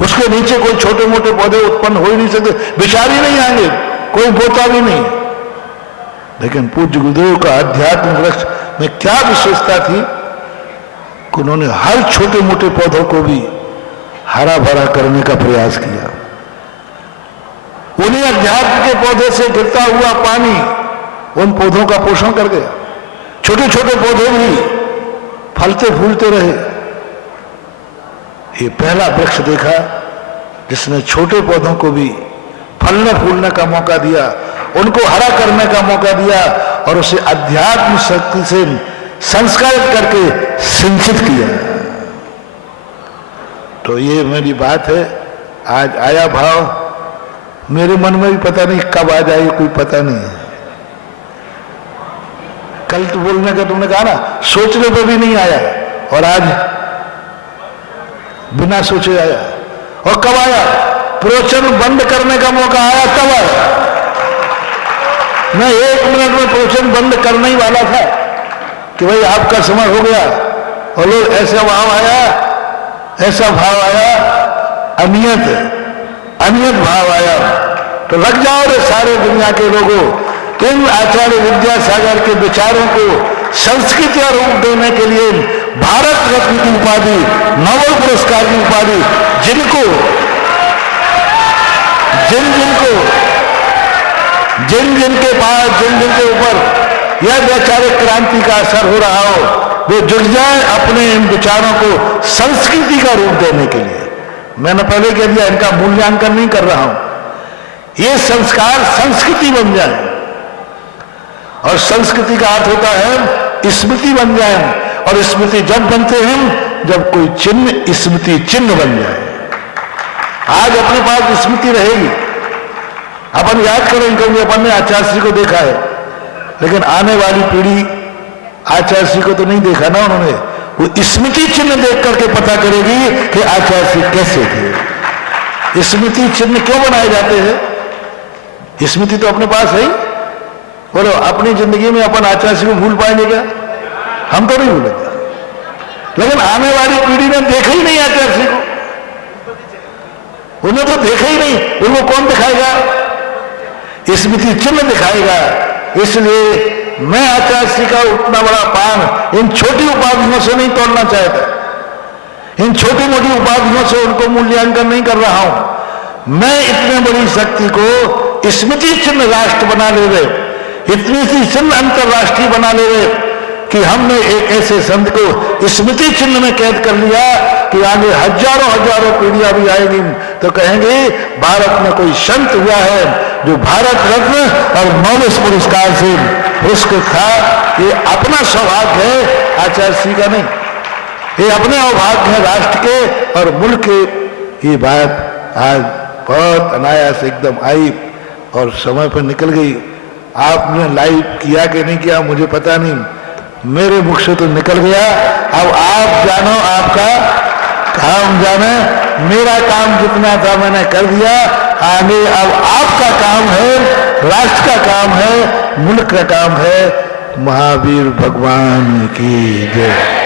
उसके नीचे कोई छोटे मोटे पौधे उत्पन्न हो ही नहीं सकते, विचार ही नहीं आएंगे, कोई बोता भी नहीं। लेकिन पूज्य गुरुदेव का अध्यात्म वृक्ष में क्या विशेषता थी कि उन्होंने हर छोटे मोटे पौधों को भी हरा भरा करने का प्रयास किया। उन्हीं अध्यात्म के पौधे से गिरता हुआ पानी उन पौधों का पोषण कर गया। छोटे छोटे पौधे भी फलते फूलते रहे। ये पहला वृक्ष देखा जिसने छोटे पौधों को भी फलने फूलने का मौका दिया, उनको हरा करने का मौका दिया और उसे अध्यात्म शक्ति से संस्कारित करके सिंचित किया। तो ये मेरी बात है। आज आया भाव मेरे मन में भी पता नहीं कब आ जाए, कोई पता नहीं है। कल तो बोलने का तुमने कहा ना, सोचने पर भी नहीं आया, और आज बिना सोचे आया। और कब आया? प्रवचन बंद करने का मौका आया तब आया। मैं 1 मिनट में प्रवचन बंद करने ही वाला था कि भाई आपका समय हो गया, और लोग ऐसा भाव आया, ऐसा भाव आया, अनियत भाव आया। तो लग जाओ रे सारे दुनिया के लोगों, इन आचार्य विद्यासागर के विचारों को संस्कृत का रूप देने के लिए भारत रत्न की उपाधि, नोबेल पुरस्कार की उपाधि जिनको जिन के पास जिन के ऊपर यह वैचारिक क्रांति का असर हो रहा हो, वे जुट जाए अपने इन विचारों को संस्कृति का रूप देने के लिए। मैंने पहले कह दिया, इनका मूल्यांकन नहीं कर रहा हूं। ये संस्कार संस्कृति बन जाए, और संस्कृति का अर्थ होता है स्मृति बन जाए, और स्मृति जब बनते हैं जब कोई चिन्ह स्मृति चिन्ह बन जाए। आज अपने पास स्मृति रहेगी, अपन याद करेंगे क्योंकि अपन ने आचार्य श्री को देखा है, लेकिन आने वाली पीढ़ी आचार्य श्री को तो नहीं देखा ना उन्होंने। वो स्मृति चिन्ह देख करके पता करेगी कि आचार्य श्री कैसे थे। स्मृति चिन्ह क्यों बनाए जाते हैं? स्मृति तो अपने पास है ही। बोलो, अपनी जिंदगी में अपन आचार्य श्री को भूल पाएंगे क्या? हम तो नहीं भूलेंगे, लेकिन आने वाली पीढ़ी ने देखा ही नहीं आचार्य श्री को, उन्हें तो देखा ही नहीं, उनको कौन दिखाएगा? स्मृति चिन्ह दिखाएगा। इसलिए मैं आचार्य श्री का उतना बड़ा पान इन छोटी उपाधियों से नहीं तोड़ना चाहता। इन छोटी मोटी उपाधियों से उनको मूल्यांकन नहीं कर रहा हूं। मैं इतने बड़ी शक्ति को स्मृति चिन्ह राष्ट्र बना ले रहे, इतनी सी चिन्ह अंतरराष्ट्रीय बना ले रहे कि हमने एक ऐसे संत को स्मृति चिन्ह में कैद कर लिया कि आगे हजारों पीढ़ियां भी आएंगी तो कहेंगे भारत में कोई संत हुआ है जो भारत रत्न और नोबेल पुरस्कार से उसको खा। ये अपना सौभाग्य है आचार्य श्री का नहीं, ये अपने अभाग्य है राष्ट्र के और मुल्क के। ये बात आज बहुत अनायास एकदम आई और समय पर निकल गई। आपने लाइव किया कि नहीं किया मुझे पता नहीं, मेरे मुख से तो निकल गया। अब आप जानो, आपका काम जाने। मेरा काम जितना था मैंने कर दिया, आगे अब आपका काम है, राष्ट्र का काम है, मुल्क का काम है। महावीर भगवान की जय।